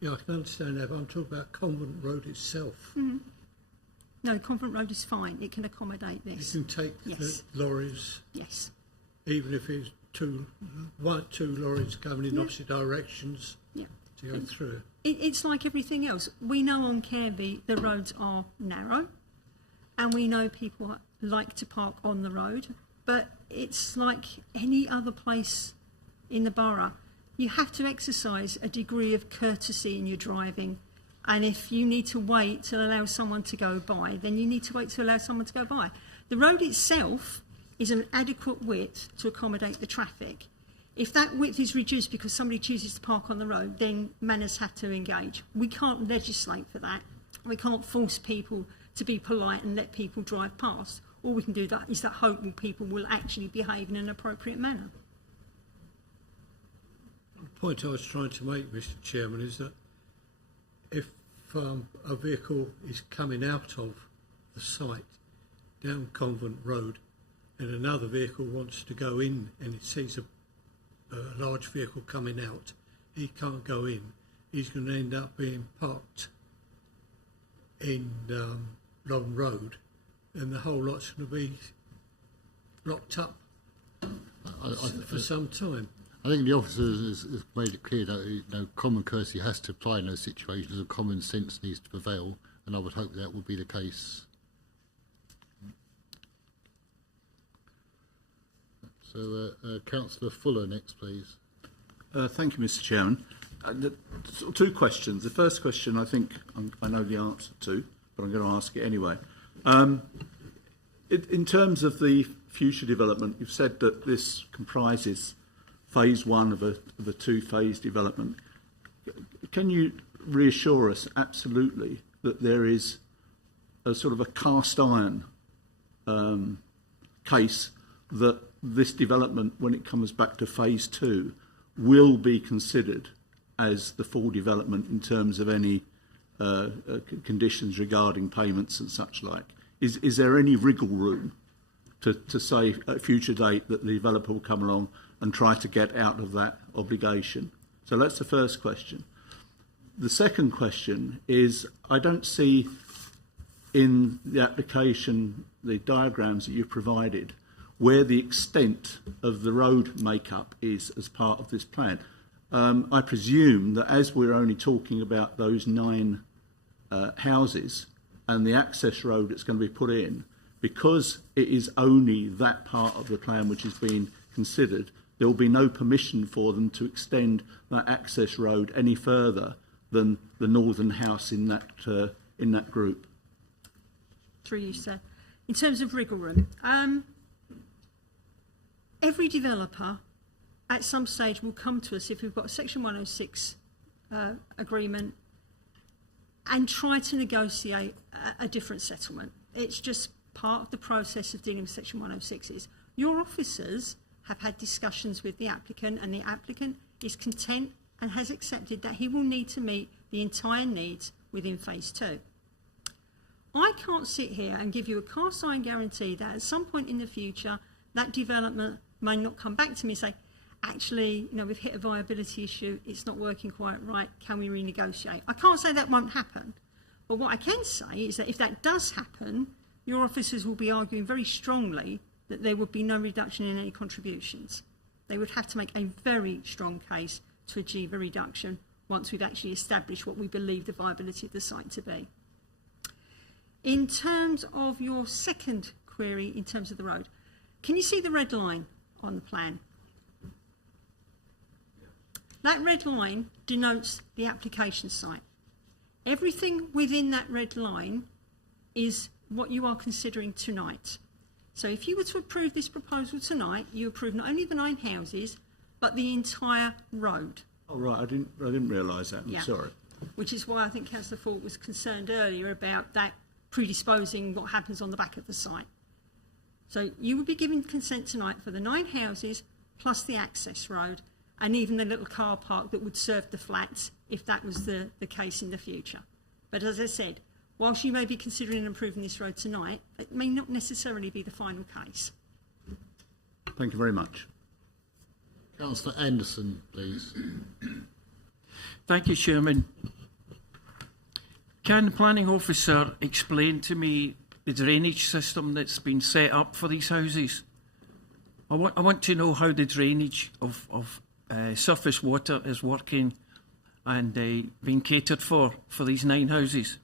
Yeah, I can understand that, but I'm talking about Convent Road itself. No, Convent Road is fine. It can accommodate this. You can take the lorries? Yes. Even if it's two lorries coming in opposite directions? Yeah. To go through? It's like everything else. We know on Canvey the roads are narrow, and we know people like to park on the road, but it's like any other place in the borough. You have to exercise a degree of courtesy in your driving, and if you need to wait to allow someone to go by, then you need to wait to allow someone to go by. The road itself is an adequate width to accommodate the traffic. If that width is reduced because somebody chooses to park on the road, then manners have to engage. We can't legislate for that. We can't force people to be polite and let people drive past. All we can do is that hope that people will actually behave in an appropriate manner. The point I was trying to make, Mr. Chairman, is that if a vehicle is coming out of the site down Convent Road and another vehicle wants to go in and it sees a a large vehicle coming out, he can't go in. He's going to end up being parked in Long Road, and the whole lot's going to be locked up for some time. I think the officer has made it clear that common courtesy has to apply in those situations and common sense needs to prevail, and I would hope that will be the case. So, Councillor Fuller next, please. Thank you, Mr. Chairman. Two questions. The first question I think I know the answer to, but I'm going to ask it anyway. In terms of the future development, you've said that this comprises phase one of a two-phase development. Can you reassure us absolutely that there is a sort of a cast iron case that this development, when it comes back to phase two, will be considered as the full development in terms of any conditions regarding payments and such like? Is there any wriggle room to say at a future date that the developer will come along and try to get out of that obligation? So that's the first question. The second question is, I don't see in the application, the diagrams that you've provided, where the extent of the road makeup is as part of this plan. I presume that as we're only talking about those 9 houses and the access road that's going to be put in, because it is only that part of the plan which is being considered, there will be no permission for them to extend that access road any further than the northern house in that group. Through you, sir. In terms of wriggle room, every developer at some stage will come to us if we've got a Section 106 agreement and try to negotiate a different settlement. It's just part of the process of dealing with Section 106s. Your officers have had discussions with the applicant, and the applicant is content and has accepted that he will need to meet the entire needs within phase 2. I can't sit here and give you a cast iron guarantee that at some point in the future that development may not come back to me and say, actually, we've hit a viability issue, it's not working quite right, can we renegotiate? I can't say that won't happen, but what I can say is that if that does happen, your officers will be arguing very strongly that there would be no reduction in any contributions. They would have to make a very strong case to achieve a reduction once we've actually established what we believe the viability of the site to be. In terms of your second query, in terms of the road, can you see the red line on the plan? That red line denotes the application site. Everything within that red line is what you are considering tonight. So if you were to approve this proposal tonight, you approve not only the 9 houses, but the entire road. Oh, right, I didn't realise that, I'm sorry. Which is why I think Councillor Ford was concerned earlier about that predisposing what happens on the back of the site. So you would be given consent tonight for the 9 houses, plus the access road, and even the little car park that would serve the flats if that was the case in the future. But as I said, whilst you may be considering improving this road tonight, it may not necessarily be the final case. Thank you very much. Councillor Anderson, please. Thank you, Chairman. Can the planning officer explain to me the drainage system that's been set up for these houses? I want to know how the drainage of surface water is working and being catered for these 9 houses.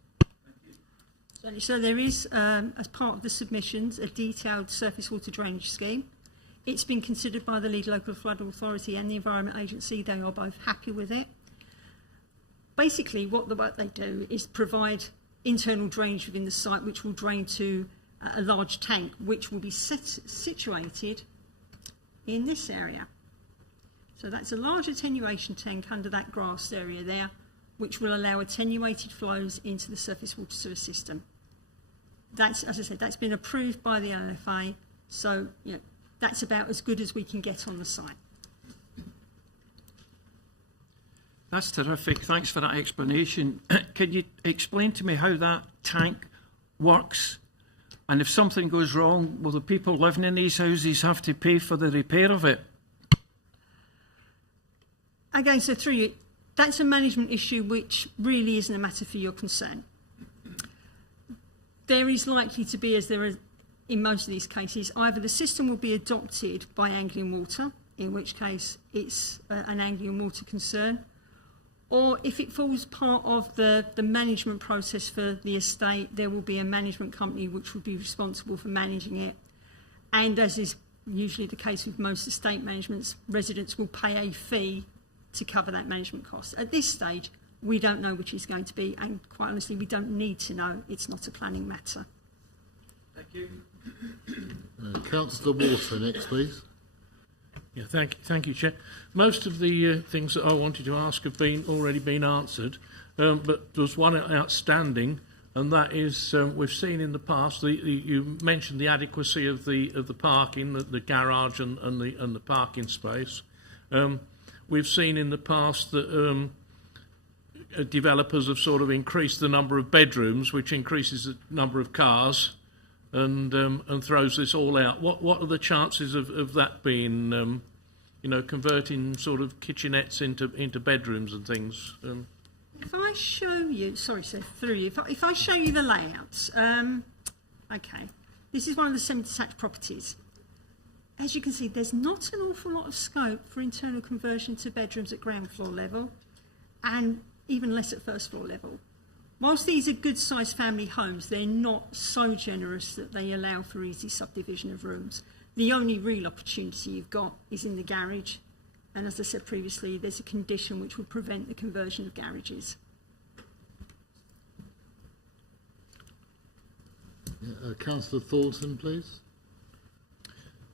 So there is, as part of the submissions, a detailed surface water drainage scheme. It's been considered by the Lead Local Flood Authority and the Environment Agency. They are both happy with it. Basically, what they do is provide internal drainage within the site, which will drain to a large tank, which will be situated in this area. So that's a large attenuation tank under that grassed area there, which will allow attenuated flows into the surface water sewer system. That's, as I said, that's been approved by the LFA, so that's about as good as we can get on the site. That's terrific. Thanks for that explanation. Can you explain to me how that tank works? And if something goes wrong, will the people living in these houses have to pay for the repair of it? Again, so through you, that's a management issue which really isn't a matter for your concern. There is likely to be, as there is in most of these cases, either the system will be adopted by Anglian Water, in which case it's an Anglian Water concern, or if it falls part of the management process for the estate, there will be a management company which will be responsible for managing it. And as is usually the case with most estate managements, residents will pay a fee to cover that management cost. At this stage, we don't know which is going to be, and quite honestly, we don't need to know. It's not a planning matter. Thank you. Councillor Water next, please. Yeah, thank you, Chair. Most of the things that I wanted to ask have already been answered, but there's one outstanding, and that is we've seen in the past. You mentioned the adequacy of the parking, the garage and the parking space. We've seen in the past that developers have sort of increased the number of bedrooms, which increases the number of cars, and throws this all out. What are the chances of that being, converting sort of kitchenettes into bedrooms and things? If I show you, sorry, sir, through you. If I show you the layouts, okay, this is one of the semi-detached properties. As you can see, there's not an awful lot of scope for internal conversion to bedrooms at ground floor level, and even less at first floor level. Whilst these are good-sized family homes, they're not so generous that they allow for easy subdivision of rooms. The only real opportunity you've got is in the garage, and as I said previously, there's a condition which will prevent the conversion of garages. Councillor Thornton, please.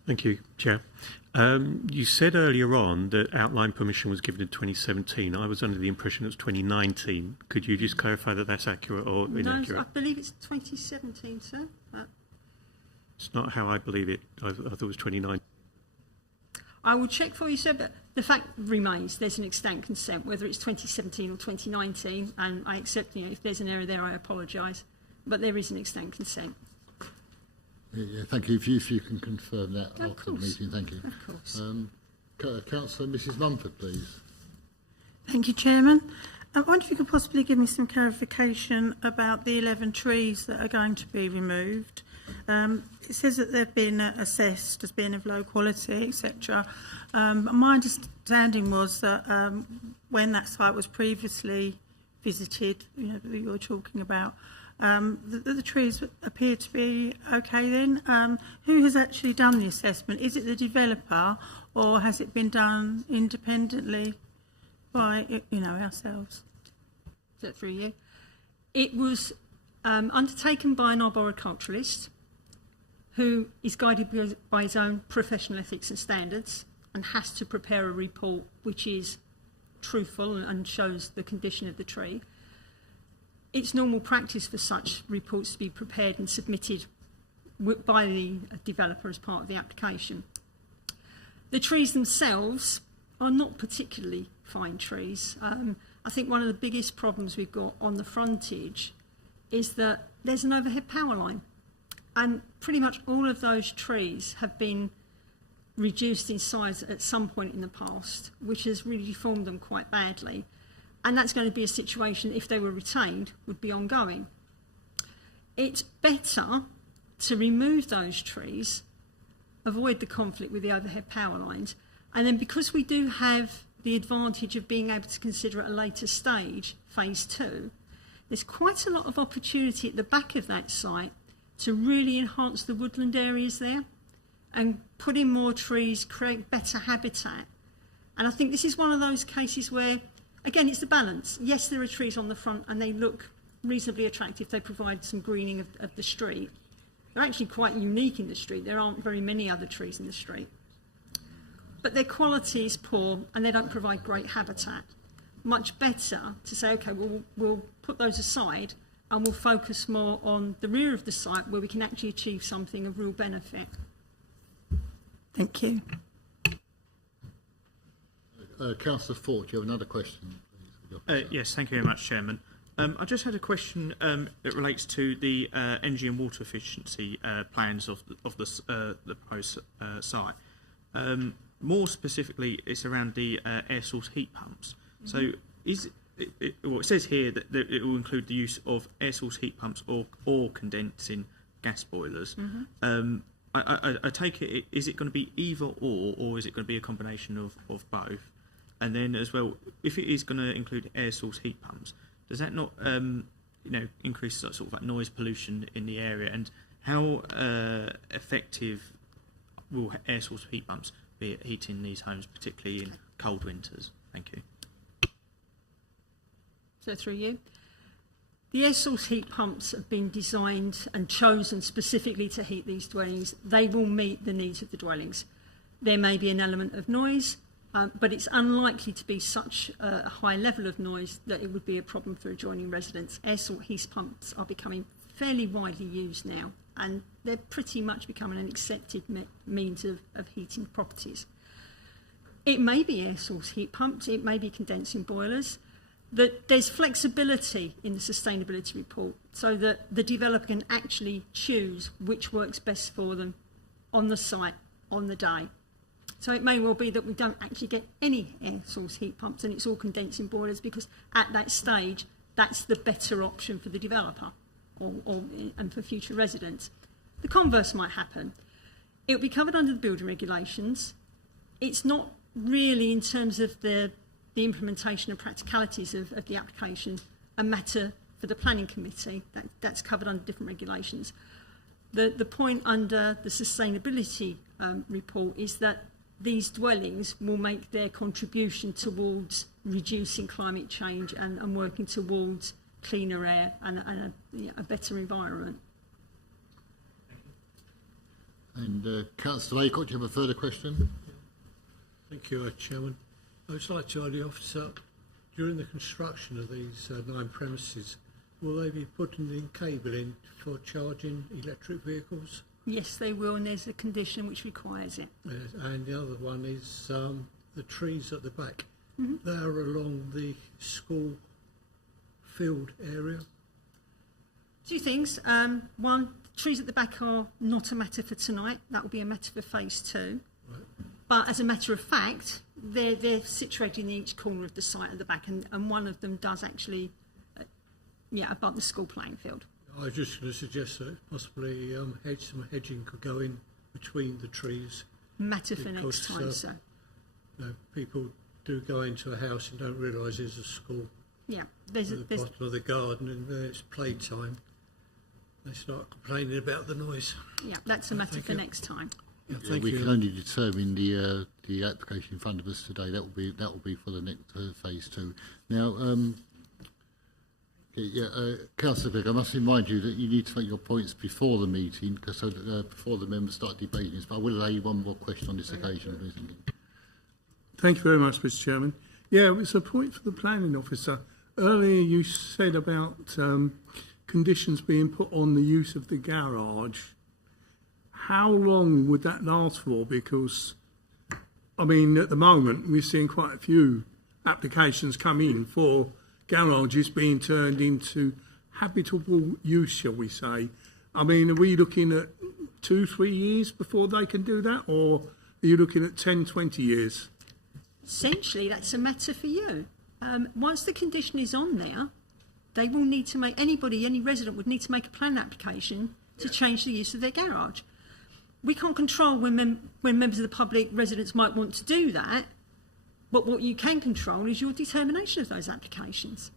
Thank you, Chair. You said earlier on that outline permission was given in 2017. I was under the impression it was 2019. Could you just clarify that that's accurate or inaccurate? No, I believe it's 2017, sir. It's not how I believe it. I thought it was 2019. I will check for you, sir, but the fact remains there's an extant consent, whether it's 2017 or 2019, and I accept, if there's an error there, I apologise, but there is an extant consent. Yeah, thank you. If you can confirm that Of after the course. meeting, thank you. Of course. Councillor Mrs Mumford, please. Thank you, Chairman. I wonder if you could possibly give me some clarification about the 11 trees that are going to be removed. It says that they've been assessed as being of low quality, etc. My understanding was that when that site was previously visited, that you were talking about, the trees appear to be okay then. Who has actually done the assessment? Is it the developer, or has it been done independently by ourselves? Is that through you? It was undertaken by an arboriculturalist who is guided by his own professional ethics and standards and has to prepare a report which is truthful and shows the condition of the tree. It's normal practice for such reports to be prepared and submitted by the developer as part of the application. The trees themselves are not particularly fine trees. I think one of the biggest problems we've got on the frontage is that there's an overhead power line, and pretty much all of those trees have been reduced in size at some point in the past, which has really deformed them quite badly. And that's going to be a situation, if they were retained, would be ongoing. It's better to remove those trees, avoid the conflict with the overhead power lines, and then because we do have the advantage of being able to consider at a later stage, phase 2, there's quite a lot of opportunity at the back of that site to really enhance the woodland areas there and put in more trees, create better habitat. And I think this is one of those cases where, again, it's the balance. Yes, there are trees on the front and they look reasonably attractive. They provide some greening of the street. They're actually quite unique in the street. There aren't very many other trees in the street. But their quality is poor and they don't provide great habitat. Much better to say, okay, we'll put those aside and we'll focus more on the rear of the site where we can actually achieve something of real benefit. Thank you. Councillor Fort, you have another question, please? Yes, thank you very much, Chairman. I just had a question that relates to the energy and water efficiency plans of the proposed site. more specifically, it's around the air source heat pumps. So well, it says here that it will include the use of air source heat pumps or condensing gas boilers. I take it, is it going to be either or is it going to be a combination of both? And then as well, if it is going to include air source heat pumps, does that not increase sort of like noise pollution in the area? And how effective will air source heat pumps be at heating these homes, particularly in cold winters? Thank you. So through you. The air source heat pumps have been designed and chosen specifically to heat these dwellings. They will meet the needs of the dwellings. There may be an element of noise, but it's unlikely to be such a high level of noise that it would be a problem for adjoining residents. Air source heat pumps are becoming fairly widely used now, and they're pretty much becoming an accepted means of heating properties. It may be air source heat pumps, it may be condensing boilers. There's flexibility in the sustainability report so that the developer can actually choose which works best for them on the site, on the day. So it may well be that we don't actually get any air source heat pumps and it's all condensing boilers, because at that stage that's the better option for the developer and for future residents. The converse might happen. It will be covered under the building regulations. It's not really, in terms of the implementation and practicalities of the application, a matter for the planning committee. That's covered under different regulations. The point under the sustainability report is that these dwellings will make their contribution towards reducing climate change and working towards cleaner air and a better environment. And Councillor Aycock, do you have a further question? Thank you, Chairman. I would like to ask the officer, during the construction of these 9 premises, will they be putting in cabling for charging electric vehicles? Yes, they will, and there's a condition which requires it. Yes, and the other one is the trees at the back. They are along the school field area. 2 things. One, trees at the back are not a matter for tonight. That will be a matter for phase 2. Right. But as a matter of fact, they're situated in each corner of the site at the back, and one of them does actually, abut the school playing field. I was just going to suggest that possibly some hedging could go in between the trees. Matter for next time, sir. People do go into a house and don't realise there's a school. Yeah, there's at the bottom of the garden, and it's playtime. They start complaining about the noise. Yeah, that's a matter for next time. Yeah, we can only determine the application in front of us today. That will be for the next phase 2. Now, Councillor Bigg, I must remind you that you need to make your points before the meeting, so that before the members start debating this. But I will allow you one more question on this occasion. Thank you very much, Mr. Chairman. Yeah, it was a point for the planning officer. Earlier, you said about conditions being put on the use of the garage. How long would that last for? Because, I mean, at the moment, we're seeing quite a few applications come in for garages being turned into habitable use, shall we say. I mean, are we looking at 2-3 years before they can do that, or are you looking at 10-20 years? Essentially, that's a matter for you. Once the condition is on there, they will need to make, any resident would need to make a plan application to change the use of their garage. We can't control when members of the public, residents might want to do that, but what you can control is your determination of those applications.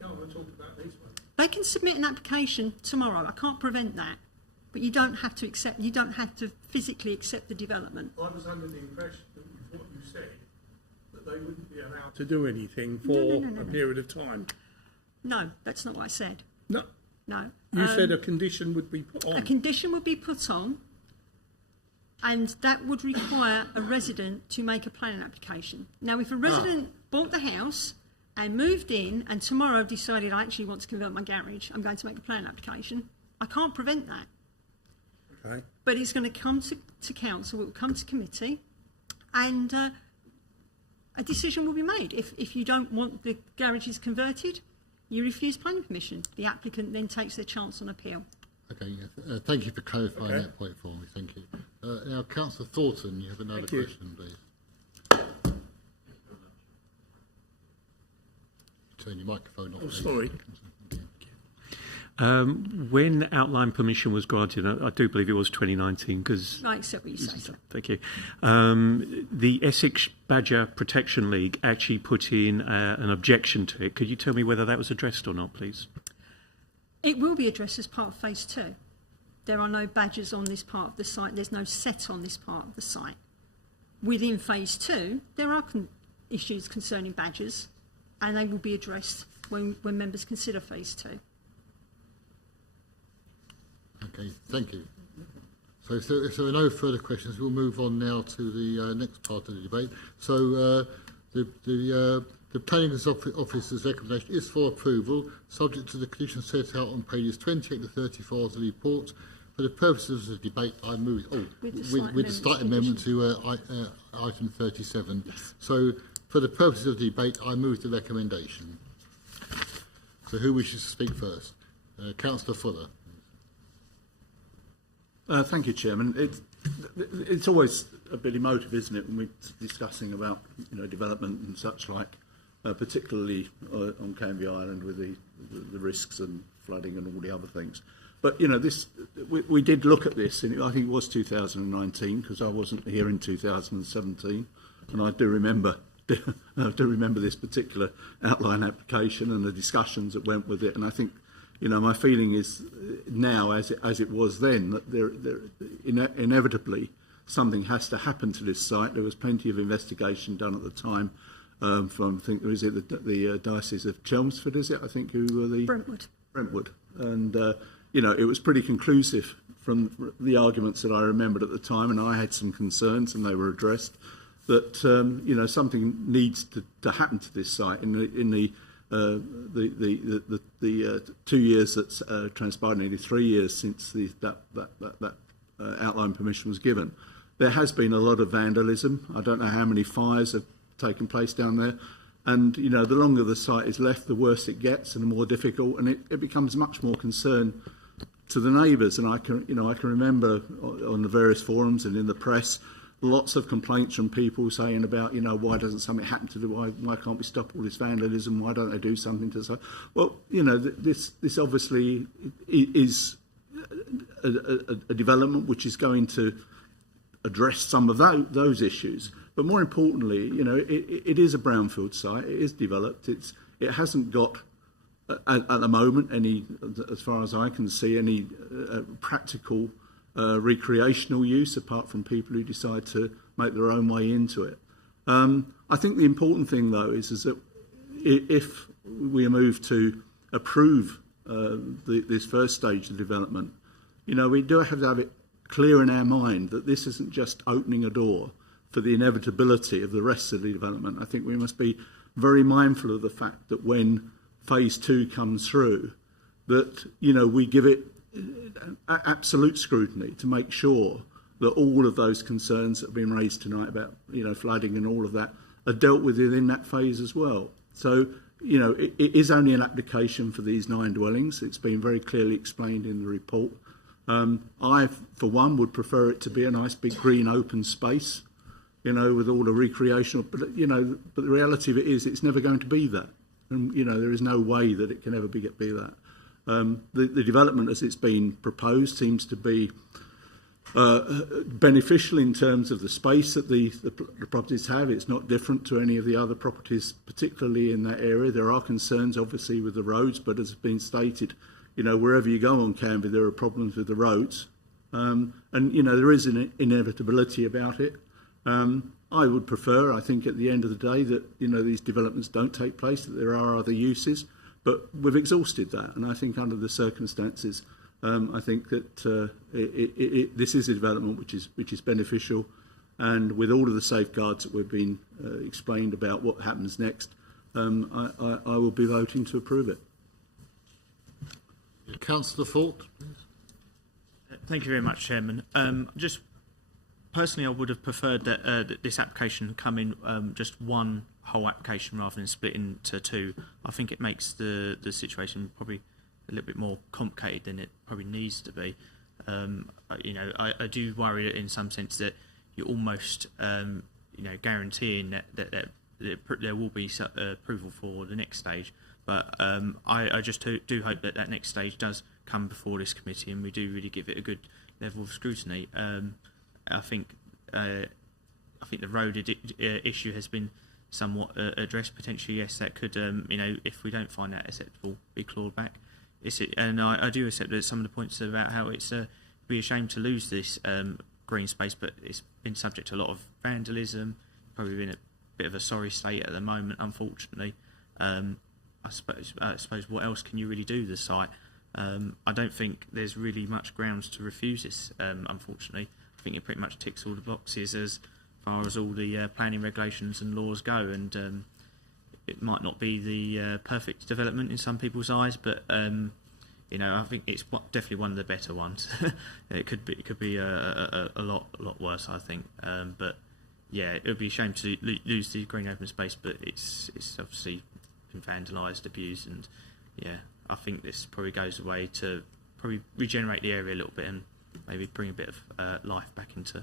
No, we're talking about these ones. They can submit an application tomorrow. I can't prevent that, but you don't have to accept. You don't have to physically accept the development. I was under the impression that with what you said, that they wouldn't be allowed to do anything for a period of time. No, that's not what I said. No. No. You said a condition would be put on. A condition would be put on, and that would require a resident to make a planning application. Now, if a resident bought the house and moved in and tomorrow decided, I actually want to convert my garage, I'm going to make a planning application, I can't prevent that. Okay. But it's going to come to council, it will come to committee, and a decision will be made. If you don't want the garages converted, you refuse planning permission. The applicant then takes their chance on appeal. Okay, thank you for clarifying that point for me. Thank you. Now, Councillor Thornton, you have another question, please. turn your microphone off. Oh, please. sorry. When outline permission was granted, I do believe it was 2019, because... I accept what you say, sir. Thank you. The Essex Badger Protection League actually put in an objection to it. Could you tell me whether that was addressed or not, please? It will be addressed as part of phase 2. There are no badgers on this part of the site. There's no set on this part of the site. Within phase 2, there are issues concerning badgers, and they will be addressed when members consider phase 2. Okay, thank you. So if there are no further questions, we'll move on now to the next part of the debate. So the Planning Officer's recommendation is for approval, subject to the conditions set out on pages 28 to 34 of the report. For the purposes of the debate, I move with the slight amendment to item 37. Yes. So for the purposes of the debate, I move the recommendation. So who wishes to speak first? Councillor Fuller. Thank you, Chairman. It's always a bit emotive, isn't it, when we're discussing about development and such like, particularly on Canvey Island with the risks and flooding and all the other things. But we did look at this, and I think it was 2019 because I wasn't here in 2017, and I do remember this particular outline application and the discussions that went with it, and I think. My feeling is now, as it was then, that there inevitably something has to happen to this site. There was plenty of investigation done at the time from, I think, the Diocese of Chelmsford, is it? I think who were the Brentwood, and it was pretty conclusive from the arguments that I remembered at the time, and I had some concerns, and they were addressed. That something needs to happen to this site in the 2 years that's transpired, nearly 3 years since that outline permission was given. There has been a lot of vandalism. I don't know how many fires have taken place down there, and the longer the site is left, the worse it gets and the more difficult, and it becomes much more concern to the neighbours. And I can remember on the various forums and in the press. Lots of complaints from people saying about, why doesn't something happen to why can't we stop all this vandalism? Why don't they do something to say? Well, this obviously is a development which is going to address some of those issues. But more importantly, it is a brownfield site. It is developed. It hasn't got at the moment any, as far as I can see, any practical. Recreational use, apart from people who decide to make their own way into it. I think the important thing, though, is that if we move to approve this first stage of development, we do have to have it clear in our mind that this isn't just opening a door for the inevitability of the rest of the development. I think we must be very mindful of the fact that when phase 2 comes through, that we give it absolute scrutiny to make sure that all of those concerns that have been raised tonight about flooding and all of that are dealt with within that phase as well. So it is only an application for these 9 dwellings. It's been very clearly explained in the report. I, for one, would prefer it to be a nice big green open space, with all the recreational. But but the reality of it is, it's never going to be that, and there is no way that it can ever be that. The development as it's been proposed seems to be beneficial in terms of the space that the properties have. It's not different to any of the other properties, particularly in that area. There are concerns, obviously, with the roads, but as has been stated, wherever you go on Canvey, there are problems with the roads. And there is an inevitability about it. I would prefer, I think, at the end of the day, that these developments don't take place, that there are other uses. But we've exhausted that, and I think under the circumstances, I think that this is a development which is beneficial, and with all of the safeguards that we've been explained about what happens next, I will be voting to approve it. Councillor Fort, please. Thank you very much, Chairman. Just personally, I would have preferred that this application come in just one whole application rather than split into 2. I think it makes the situation probably a little bit more complicated than it probably needs to be. I do worry in some sense that you're almost guaranteeing that there will be approval for the next stage, But I just do hope that that next stage does come before this committee, and we do really give it a good level of scrutiny. I think the road issue has been somewhat addressed. Potentially, yes, that could, if we don't find that acceptable, be clawed back. And I do accept that some of the points about how it's be a shame to lose this green space, but it's been subject to a lot of vandalism, probably been a bit of a sorry state at the moment, unfortunately. I suppose what else can you really do with the site? I don't think there's really much grounds to refuse this, unfortunately. I think it pretty much ticks all the boxes as far as all the planning regulations and laws go, and it might not be the perfect development in some people's eyes, but I think it's definitely one of the better ones. It could be a lot worse, I think. But yeah, it would be a shame to lose the green open space, but it's obviously been vandalised, abused, and yeah, I think this probably goes away to probably regenerate the area a little bit and maybe bring a bit of life back into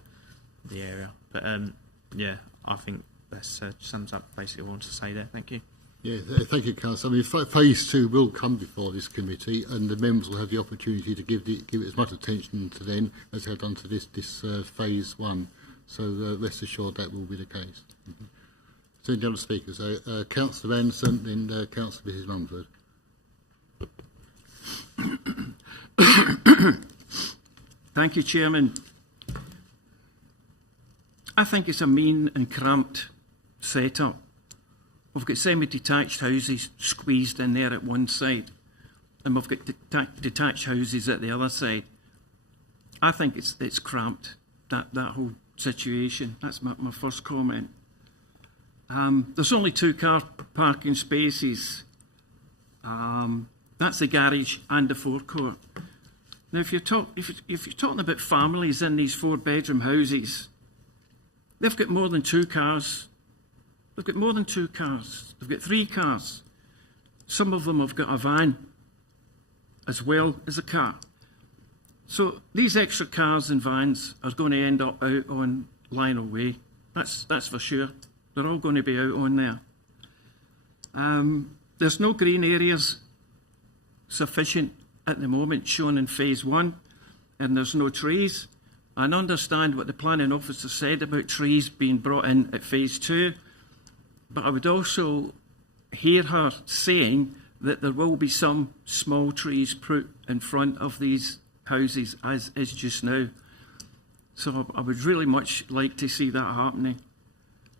the area. But yeah, I think that sums up basically what I want to say there. Thank you. Yeah, thank you, Councillor. I mean, phase 2 will come before this committee, and the members will have the opportunity to give it as much attention to them as they've done to this phase 1. So rest assured that will be the case. Mm-hmm. So, any other speakers? Councillor Anderson, then Councillor Mrs. Mumford. Thank you, Chairman. I think it's a mean and cramped setup. We've got semi-detached houses squeezed in there at one side, and we've got detached houses at the other side. I think it's cramped, that whole situation. That's my first comment. There's only 2 car parking spaces. That's the garage and the forecourt. Now, if you're talking about families in these 4-bedroom houses, they've got more than 2 cars. They've got more than 2 cars. They've got 3 cars. Some of them have got a van as well as a car. So these extra cars and vans are going to end up out on Lionel Way. That's for sure. They're all going to be out on there. There's no green areas sufficient at the moment shown in phase 1, and there's no trees. I understand what the planning officer said about trees being brought in at phase 2, but I would also hear her saying that there will be some small trees put in front of these houses as is just now. So I would really much like to see that happening.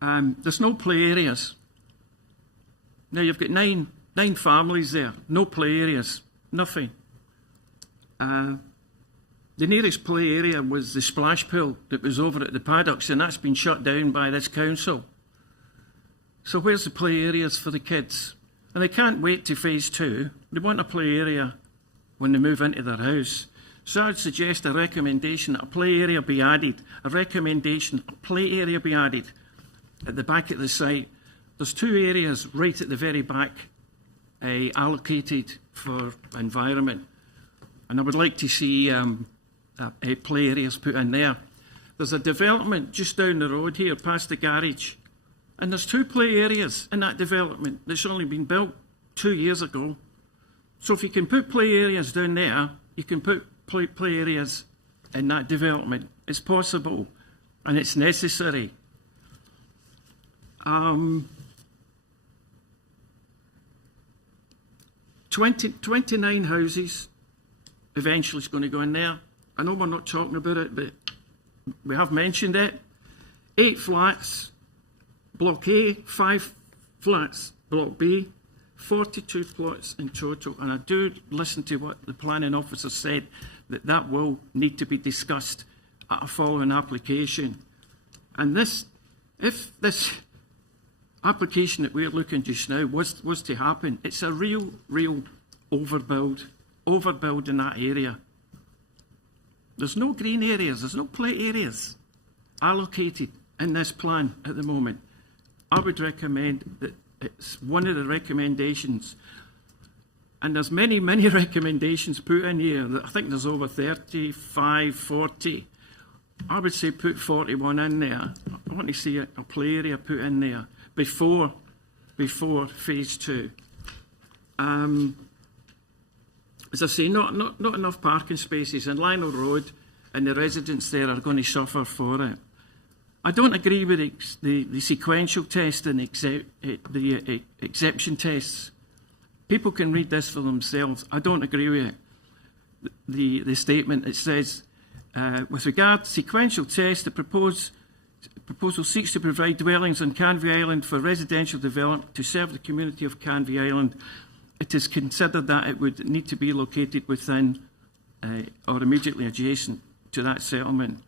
There's no play areas. Now you've got nine families there, no play areas, nothing. The nearest play area was the splash pool that was over at the paddocks, and that's been shut down by this council. So where's the play areas for the kids? And they can't wait to phase 2. They want a play area when they move into their house. So I'd suggest a recommendation that a play area be added. A play area be added at the back of the site. There's 2 areas right at the very back allocated for environment. And I would like to see play areas put in there. There's a development just down the road here past the garage. And there's 2 play areas in that development that's only been built 2 years ago. So if you can put play areas down there, you can put play areas in that development. It's possible and it's necessary. 29 houses eventually is going to go in there. I know we're not talking about it, but we have mentioned it. 8 flats, Block A, 5 flats, Block B, 42 plots in total. And I do listen to what the planning officer said, that will need to be discussed at a following application. And if this application that we're looking just now was to happen, it's a real overbuild in that area. There's no green areas, there's no play areas allocated in this plan at the moment. I would recommend that it's one of the recommendations, and there's many recommendations put in here. I think there's over 35, 40. I would say put 41 in there. I want to see a play area put in there before phase 2. As I say, not enough parking spaces, and Lionel Road and the residents there are going to suffer for it. I don't agree with the sequential test and the exception tests. People can read this for themselves. I don't agree with it. The statement, it says, with regard to sequential test, the proposal seeks to provide dwellings on Canvey Island for residential development to serve the community of Canvey Island. It is considered that it would need to be located within or immediately adjacent to that settlement.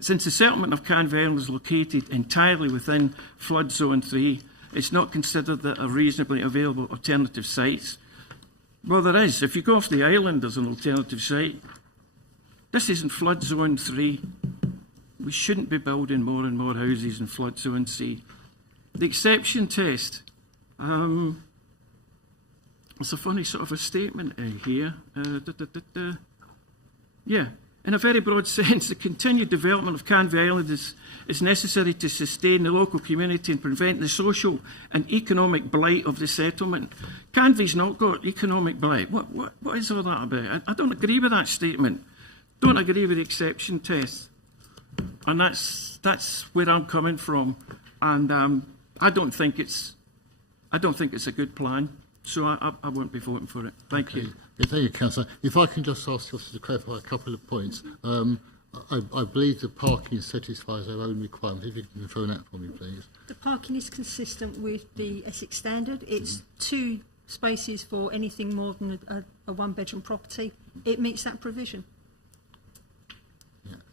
Since the settlement of Canvey Island is located entirely within flood zone 3, it's not considered that are reasonably available alternative sites. Well, there is. If you go off the island, there's an alternative site. This isn't flood zone 3. We shouldn't be building more and more houses in flood zone C. The exception test. It's a funny sort of a statement here. Yeah, in a very broad sense, the continued development of Canvey Island is necessary to sustain the local community and prevent the social and economic blight of the settlement. Canvey's not got economic blight. What is all that about? I don't agree with that statement. Don't agree with the exception test. And that's where I'm coming from. And I don't think it's a good plan. So I won't be voting for it. Thank you. Yeah, thank you, Councillor. If I can just ask you to clarify a couple of points. I believe the parking satisfies our own requirements. If you can confirm that for me, please. The parking is consistent with the Essex standard. It's 2 spaces for anything more than a one-bedroom property. It meets that provision.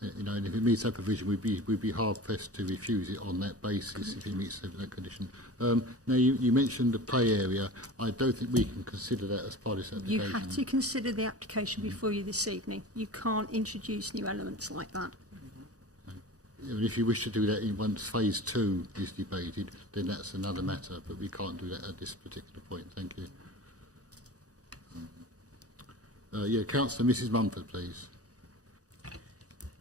Yeah, and if it meets that provision, we'd be hard pressed to refuse it on that basis if it meets that condition. Now, you mentioned the play area. I don't think we can consider that as part of this application. You have to consider the application before you this evening. You can't introduce new elements like that. And if you wish to do that once phase 2 is debated, then that's another matter. But we can't do that at this particular point. Thank you. Councillor Mrs. Mumford, please.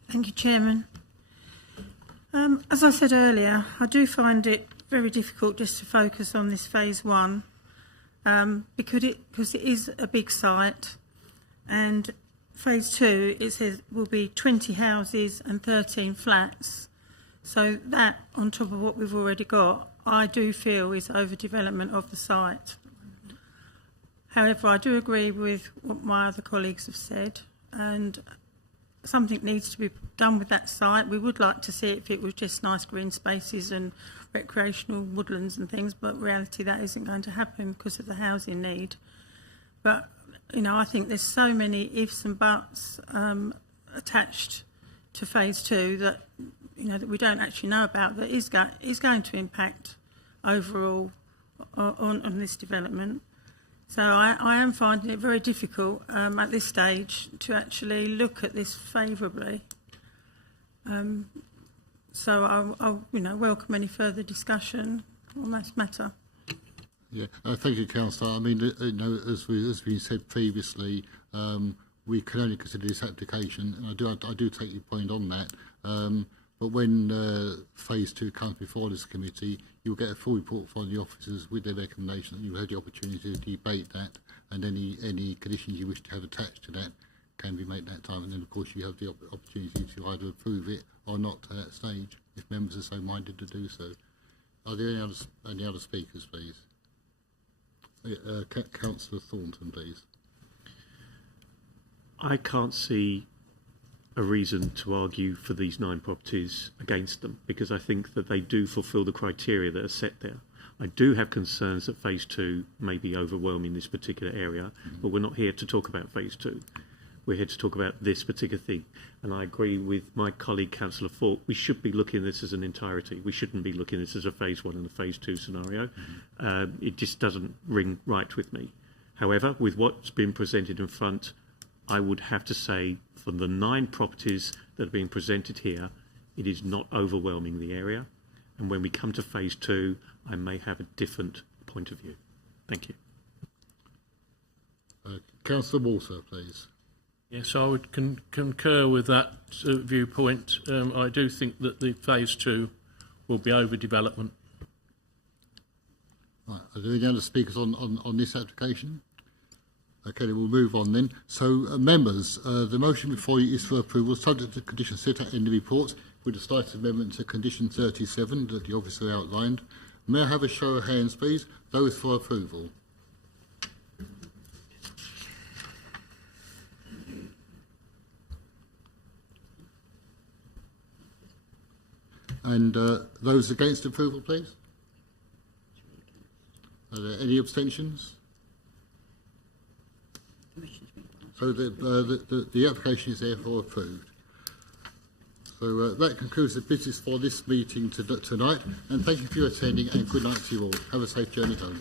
Thank you, Chairman. As I said earlier, I do find it very difficult just to focus on this phase 1 because it is a big site, and phase 2 it says will be 20 houses and 13 flats. So that, on top of what we've already got, I do feel is overdevelopment of the site. However, I do agree with what my other colleagues have said, and something needs to be done with that site. We would like to see it if it was just nice green spaces and recreational woodlands and things, but in reality that isn't going to happen because of the housing need. But, I think there's so many ifs and buts attached to phase 2 that, that we don't actually know about that is going to impact overall on this development. So I am finding it very difficult at this stage to actually look at this favourably. So I'll welcome any further discussion on this matter. Yeah, thank you, Councillor. I mean, as we said previously, we can only consider this application, and I do take your point on that. But when phase 2 comes before this committee, you'll get a full report from the officers with their recommendation. You'll have the opportunity to debate that, and any conditions you wish to have attached to that can be made at that time. And then, of course, you have the opportunity to either approve it or not at that stage, if members are so minded to do so. Are there any other speakers, please? Councillor Thornton, please. I can't see a reason to argue for these 9 properties against them, because I think that they do fulfil the criteria that are set there. I do have concerns that phase 2 may be overwhelming this particular area, but we're not here to talk about phase 2. We're here to talk about this particular thing. And I agree with my colleague, Councillor Falk, we should be looking at this as an entirety. We shouldn't be looking at this as a phase 1 and a phase 2 scenario. It just doesn't ring right with me. However, with what's been presented in front, I would have to say, for the 9 properties that are being presented here, it is not overwhelming the area. And when we come to phase 2, I may have a different point of view. Thank you. Councillor Walter, please. Yes, I would concur with that viewpoint. I do think that the phase 2 will be overdevelopment. Right, are there any other speakers on this application? Okay, then we'll move on then. So, members, the motion before you is for approval, subject to conditions set out in the report, with a slight amendment to condition 37 that the officer outlined. May I have a show of hands, please? Those for approval. And those against approval, please? Are there any abstentions? So the application is therefore approved. So that concludes the business for this meeting tonight. And thank you for your attending and good night to you all. Have a safe journey home.